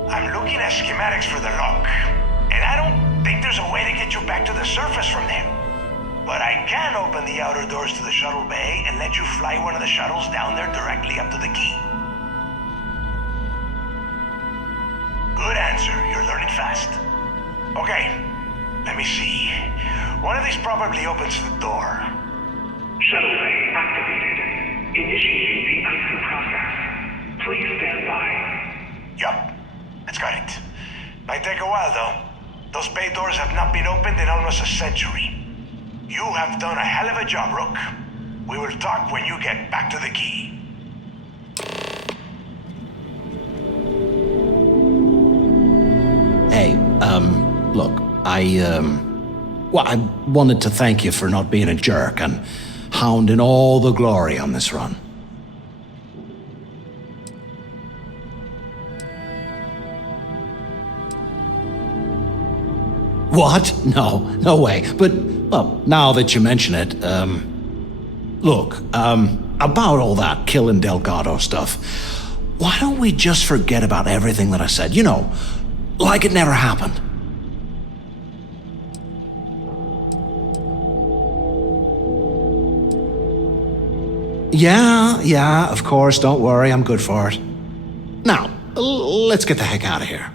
I'm looking at schematics for the lock, and I don't think there's a way to get you back to the surface from there. But I can open the outer doors to the shuttle bay and let you fly one of the shuttles down there directly up to the key. Good answer. You're learning fast. Okay, let me see. One of these probably opens the door. Shuttle bay activated. Initiating the icing process. Please stand by. Yup, that's got it. Might take a while though. Those bay doors have not been opened in almost a century. You have done a hell of a job, Rook. We will talk when you get back to the key. Hey, look, I wanted to thank you for not being a jerk and hounding all the glory on this run. What? No way. But, well, now that you mention it, look, about all that killing Delgado stuff, why don't we just forget about everything that I said? You know, like it never happened. Yeah, of course, don't worry, I'm good for it. Now, let's get the heck out of here.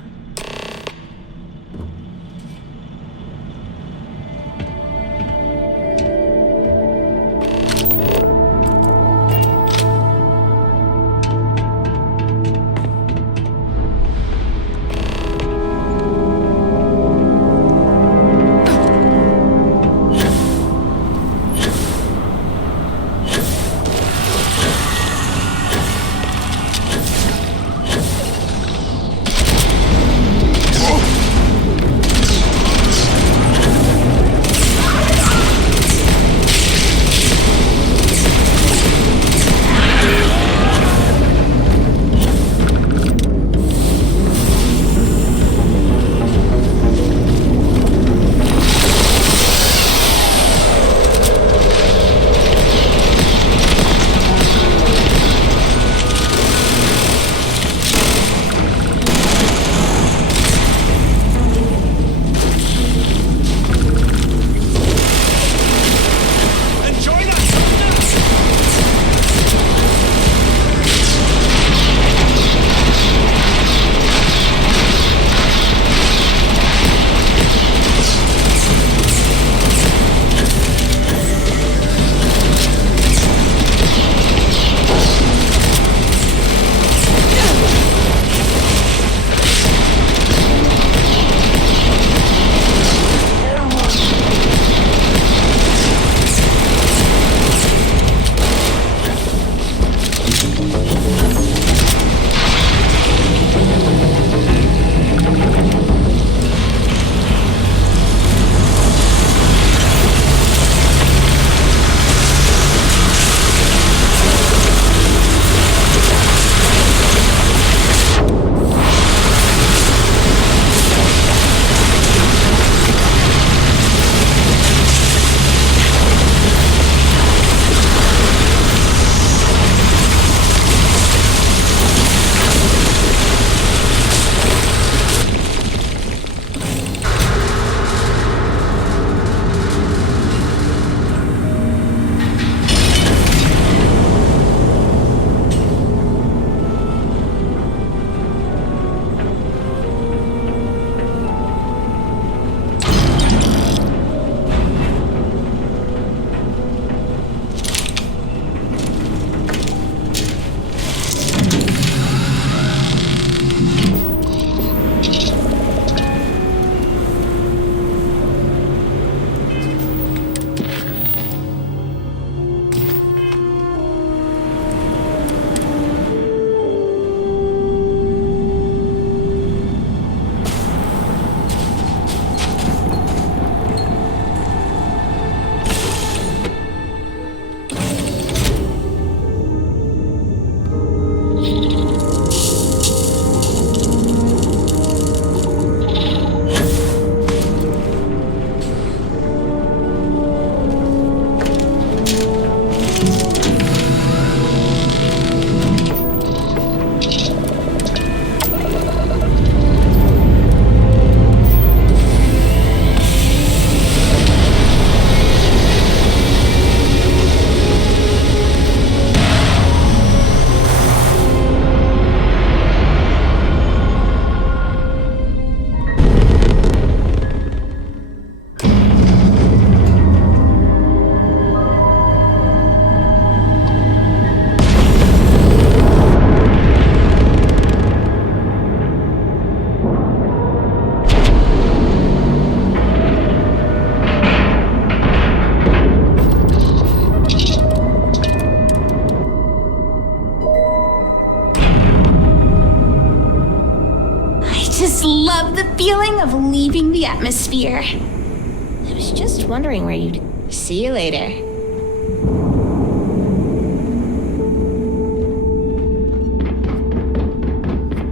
feeling of leaving the atmosphere. I was just wondering where you'd... See you later.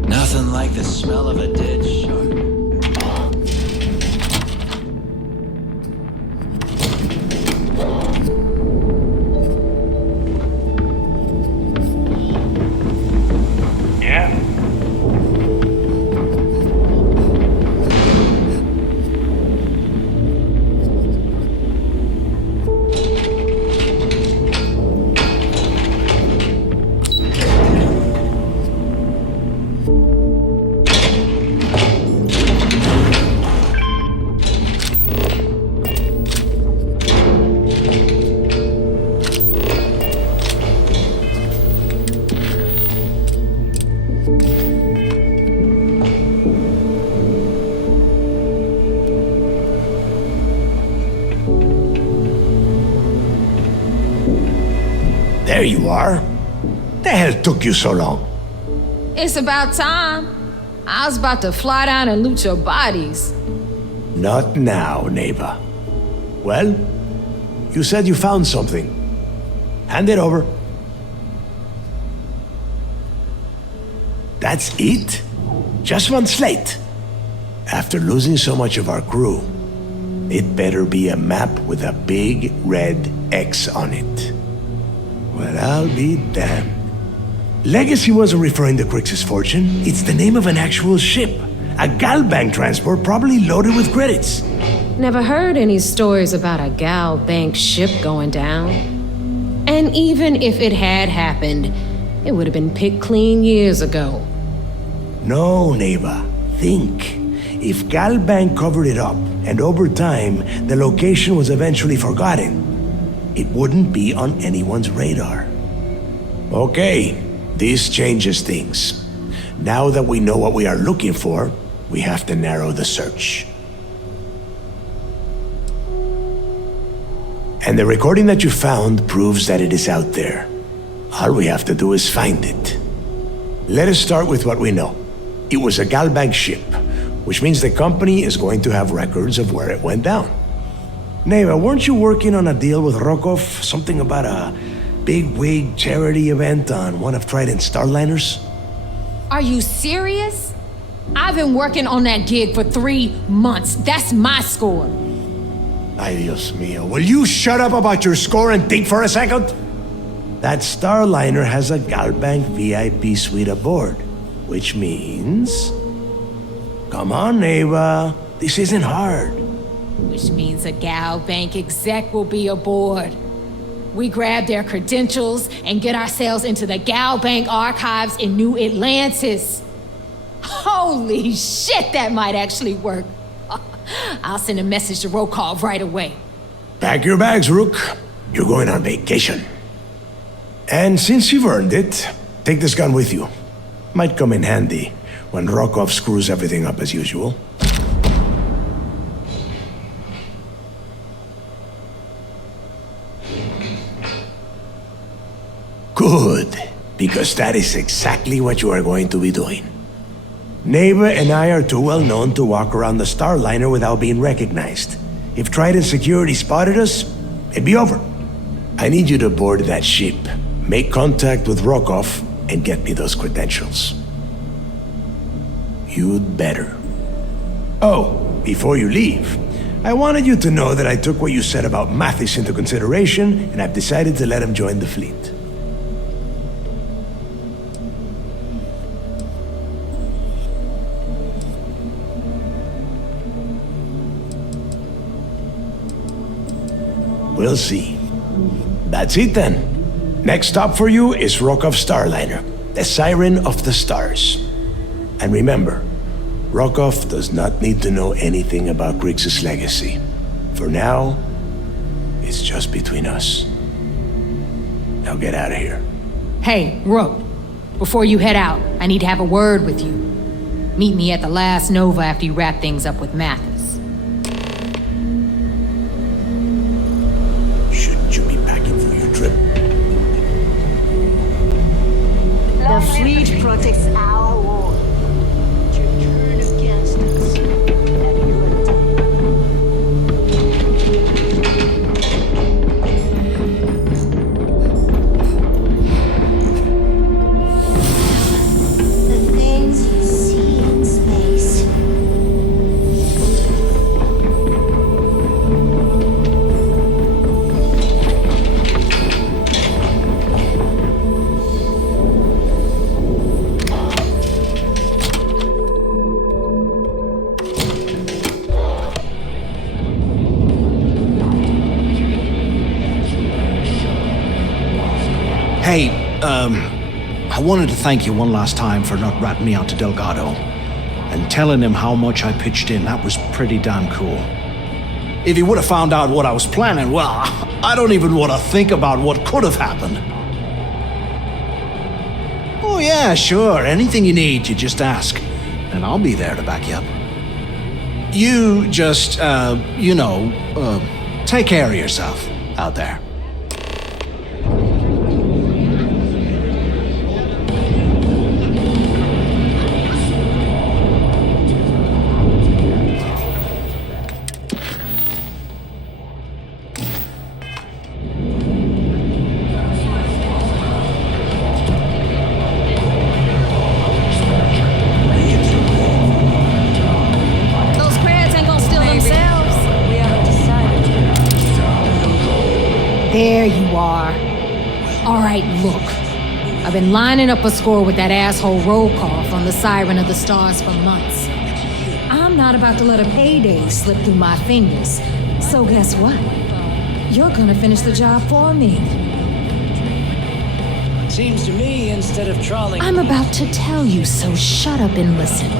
Nothing like the smell of a dead shark. Yeah? There you are. The hell took you so long? It's about time. I was about to fly down and loot your bodies. Not now, Naeva. Well, you said you found something. Hand it over. That's it? Just one slate? After losing so much of our crew, it better be a map with a big red X on it. Well, I'll be damned. Legacy wasn't referring to Crix's fortune. It's the name of an actual ship. A Galbank transport probably loaded with credits. Never heard any stories about a Gal Bank ship going down. And even if it had happened, it would have been picked clean years ago. No, Naeva. Think. If Galbank covered it up, and over time, the location was eventually forgotten, it wouldn't be on anyone's radar. Okay, this changes things. Now that we know what we are looking for, we have to narrow the search. And the recording that you found proves that it is out there. All we have to do is find it. Let us start with what we know. It was a Galbank ship, which means the company is going to have records of where it went down. Naeva, weren't you working on a deal with Rokov? Something about a big-wig charity event on one of Trident's starliners? Are you serious? I've been working on that gig for 3 months. That's my score. Ay, Dios mío. Will you shut up about your score and think for a second? That starliner has a Galbank VIP suite aboard, which means... Come on, Naeva. This isn't hard. Which means a Gal Bank exec will be aboard. We grab their credentials and get ourselves into the Gal Bank archives in New Atlantis. Holy shit, that might actually work. I'll send a message to Rokov right away. Pack your bags, Rook. You're going on vacation. And since you've earned it, take this gun with you. Might come in handy when Rokov screws everything up as usual. Good, because that is exactly what you are going to be doing. Naeva and I are too well known to walk around the starliner without being recognized. If Trident security spotted us, it'd be over. I need you to board that ship, make contact with Rokov, and get me those credentials. You'd better. Oh, before you leave, I wanted you to know that I took what you said about Mathis into consideration, and I've decided to let him join the fleet. We'll see. That's it then. Next stop for you is Rokov's Starliner, the Siren of the Stars. And remember, Rokov does not need to know anything about Griggs' legacy. For now, it's just between us. Now get out of here. Hey, Rook, before you head out, I need to have a word with you. Meet me at the last Nova after you wrap things up with Mathis. Shouldn't you be packing for your trip? The fleet protects our world. To turn against us. Hey, I wanted to thank you one last time for not ratting me out to Delgado and telling him how much I pitched in. That was pretty damn cool. If he would have found out what I was planning, well, I don't even want to think about what could have happened. Oh yeah, sure. Anything you need, you just ask. And I'll be there to back you up. You just, take care of yourself out there. There you are. All right, look. I've been lining up a score with that asshole roll call from the Siren of the Stars for months. I'm not about to let a payday slip through my fingers. So guess what? You're gonna finish the job for me. Seems to me, instead of trawling... I'm about to tell you, so shut up and listen.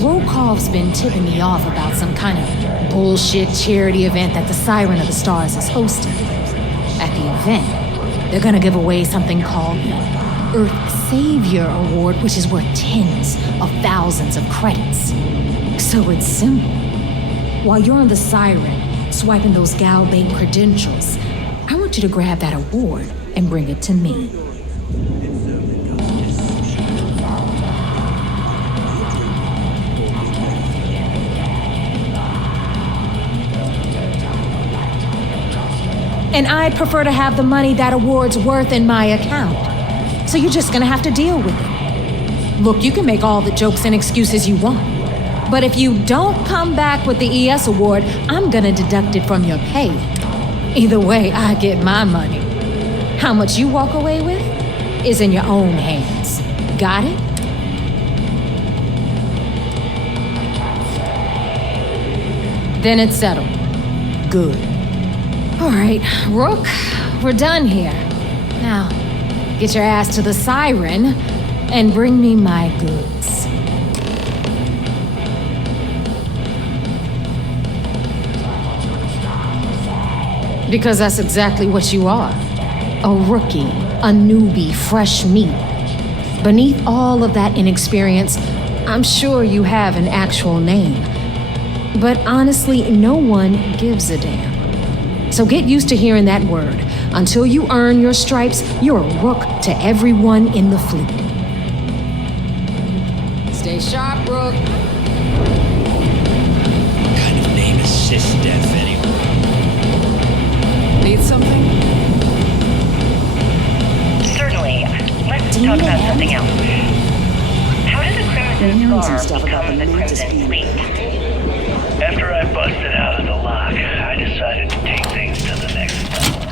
Rokov's been tipping me off about some kind of bullshit charity event that the Siren of the Stars is hosting. At the event, they're gonna give away something called the Earth Savior Award, which is worth tens of thousands of credits. So it's simple. While you're on the Siren, swiping those gal-bait credentials, I want you to grab that award and bring it to me. And I'd prefer to have the money that award's worth in my account. So you're just gonna have to deal with it. Look, you can make all the jokes and excuses you want. But if you don't come back with the ES award, I'm gonna deduct it from your pay. Either way, I get my money. How much you walk away with is in your own hands. Got it? Then it's settled. Good. All right, Rook, we're done here. Now, get your ass to the Siren and bring me my goods. Because that's exactly what you are. A rookie, a newbie, fresh meat. Beneath all of that inexperience, I'm sure you have an actual name. But honestly, no one gives a damn. So get used to hearing that word. Until you earn your stripes, you're a rook to everyone in the fleet. Stay sharp, Rook. What kind of name is SysDef anyway? Need something? Certainly. Let's talk about something else. How did the Crimson Scar become the Crimson Fleet? After I busted out of the lock, I decided to take things to the next level.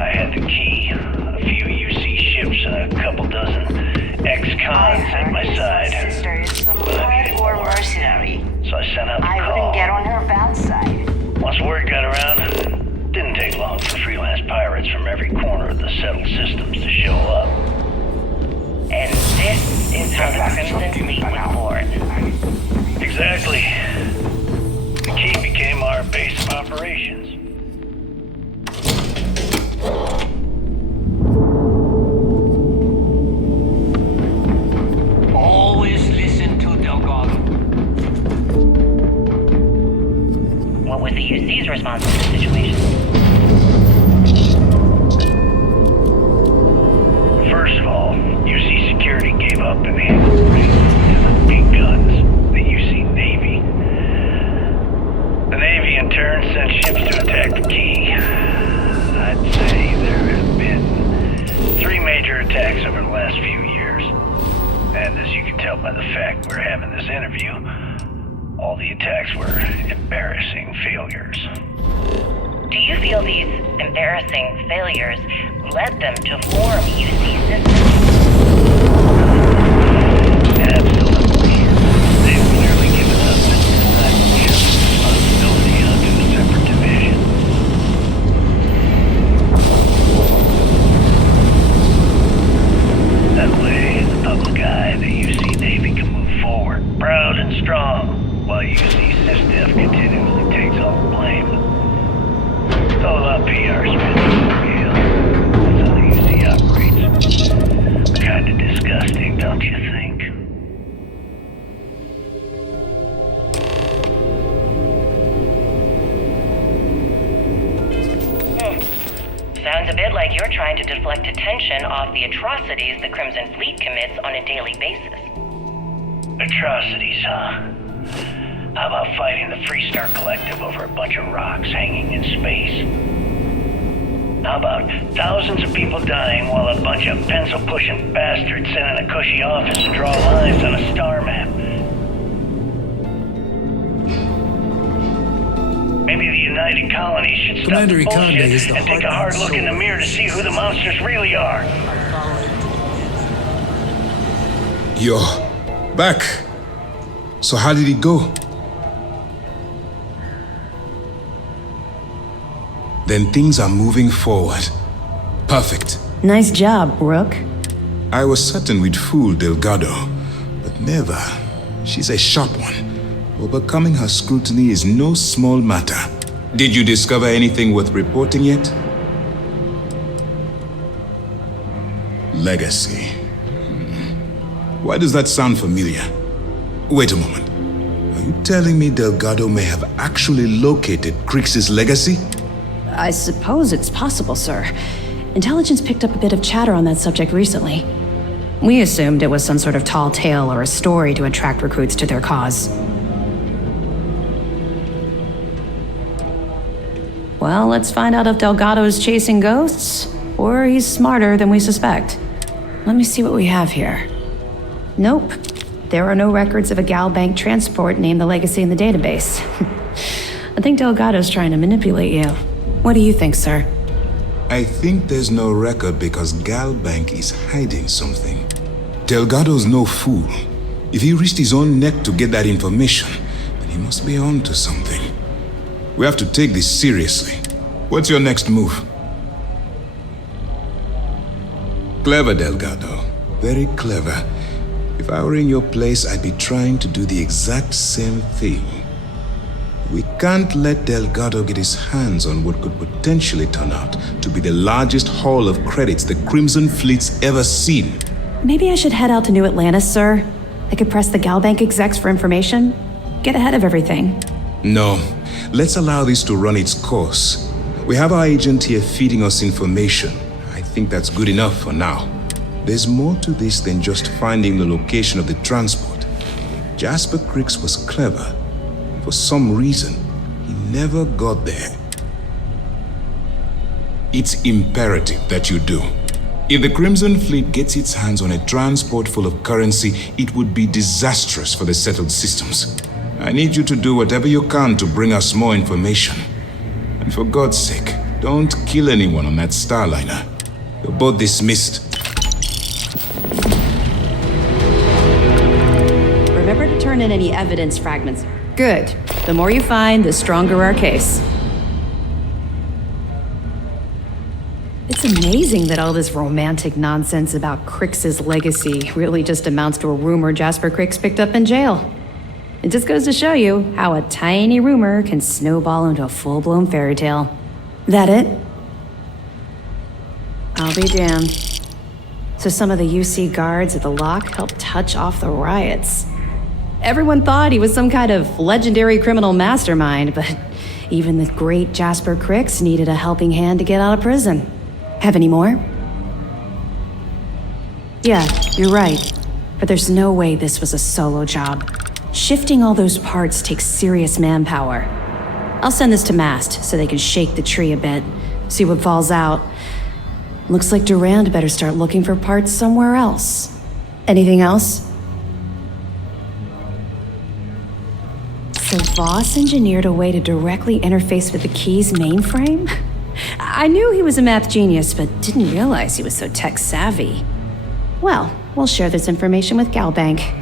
I had the key, a few UC ships, and a couple dozen ex-cons at my side. Sister is some hardcore mercenary. So I sent out the call. I wouldn't get on her bad side. Once word got around, it didn't take long for freelance pirates from every corner of the settled systems to show up. And this is how the Crimson Fleet was born. Exactly. The key became our base of operations. Always listen to Delgado. What was the UC's response to the situation? First of all, UC security gave up and handed the reins to the big guns, the UC Navy. The Navy in turn sent ships to attack the key. I'd say there have been 3 major attacks over the last few years. And as you can tell by the fact we're having this interview, all the attacks were embarrassing failures. Do you feel these embarrassing failures led them to form UC systems? Absolutely. They've clearly given us an inside a bit like you're trying to deflect attention off the atrocities the Crimson Fleet commits on a daily basis. Atrocities, huh? How about fighting the Freestar Collective over a bunch of rocks hanging in space? How about thousands of people dying while a bunch of pencil-pushing bastards sit in a cushy office and draw lines on a star map? Maybe the United Colonies should stop Commander the Ikande bullshit is the and take a hard look in the mirror to see who the monsters really are. You're back. So how did it go? Then things are moving forward. Perfect. Nice job, Rook. I was certain we'd fool Delgado, but never. She's a sharp one. Overcoming her scrutiny is no small matter. Did you discover anything worth reporting yet? Legacy. Why does that sound familiar? Wait a moment. Are you telling me Delgado may have actually located Crix's legacy? I suppose it's possible, sir. Intelligence picked up a bit of chatter on that subject recently. We assumed it was some sort of tall tale or a story to attract recruits to their cause. Well, let's find out if Delgado's chasing ghosts, or he's smarter than we suspect. Let me see what we have here. Nope. There are no records of a Gal Bank transport named the Legacy in the database. I think Delgado's trying to manipulate you. What do you think, sir? I think there's no record because Gal Bank is hiding something. Delgado's no fool. If he risked his own neck to get that information, then he must be on to something. We have to take this seriously. What's your next move? Clever, Delgado. Very clever. If I were in your place, I'd be trying to do the exact same thing. We can't let Delgado get his hands on what could potentially turn out to be the largest haul of credits the Crimson Fleet's ever seen. Maybe I should head out to New Atlantis, sir. I could press the Gal Bank execs for information. Get ahead of everything. No. Let's allow this to run its course. We have our agent here feeding us information. I think that's good enough for now. There's more to this than just finding the location of the transport. Jasper Crix was clever. For some reason, he never got there. It's imperative that you do. If the Crimson Fleet gets its hands on a transport full of currency, it would be disastrous for the settled systems. I need you to do whatever you can to bring us more information. And for God's sake, don't kill anyone on that Starliner. You're both dismissed. Remember to turn in any evidence fragments. Good. The more you find, the stronger our case. It's amazing that all this romantic nonsense about Crix's legacy really just amounts to a rumor Jasper Crix picked up in jail. It just goes to show you how a tiny rumor can snowball into a full-blown fairy tale. That it? I'll be damned. So some of the UC guards at the lock helped touch off the riots. Everyone thought he was some kind of legendary criminal mastermind, but even the great Jasper Crix needed a helping hand to get out of prison. Have any more? Yeah, you're right. But there's no way this was a solo job. Shifting all those parts takes serious manpower. I'll send this to Mast so they can shake the tree a bit, see what falls out. Looks like Durand better start looking for parts somewhere else. Anything else? So Voss engineered a way to directly interface with the Key's mainframe? I knew he was a math genius, but didn't realize he was so tech-savvy. Well, we'll share this information with Galbank.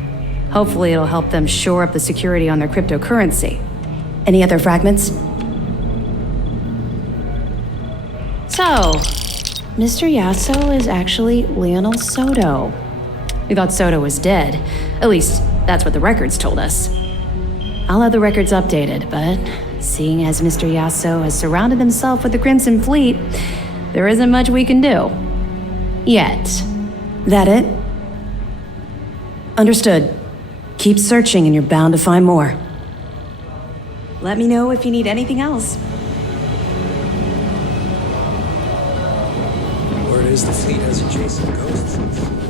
Hopefully it'll help them shore up the security on their cryptocurrency. Any other fragments? So, Mr. Yasso is actually Lionel Soto. We thought Soto was dead. At least, that's what the records told us. I'll have the records updated, but seeing as Mr. Yasso has surrounded himself with the Crimson Fleet, there isn't much we can do. Yet. That it? Understood. Keep searching and you're bound to find more. Let me know if you need anything else. is the fleet has adjacent coasts.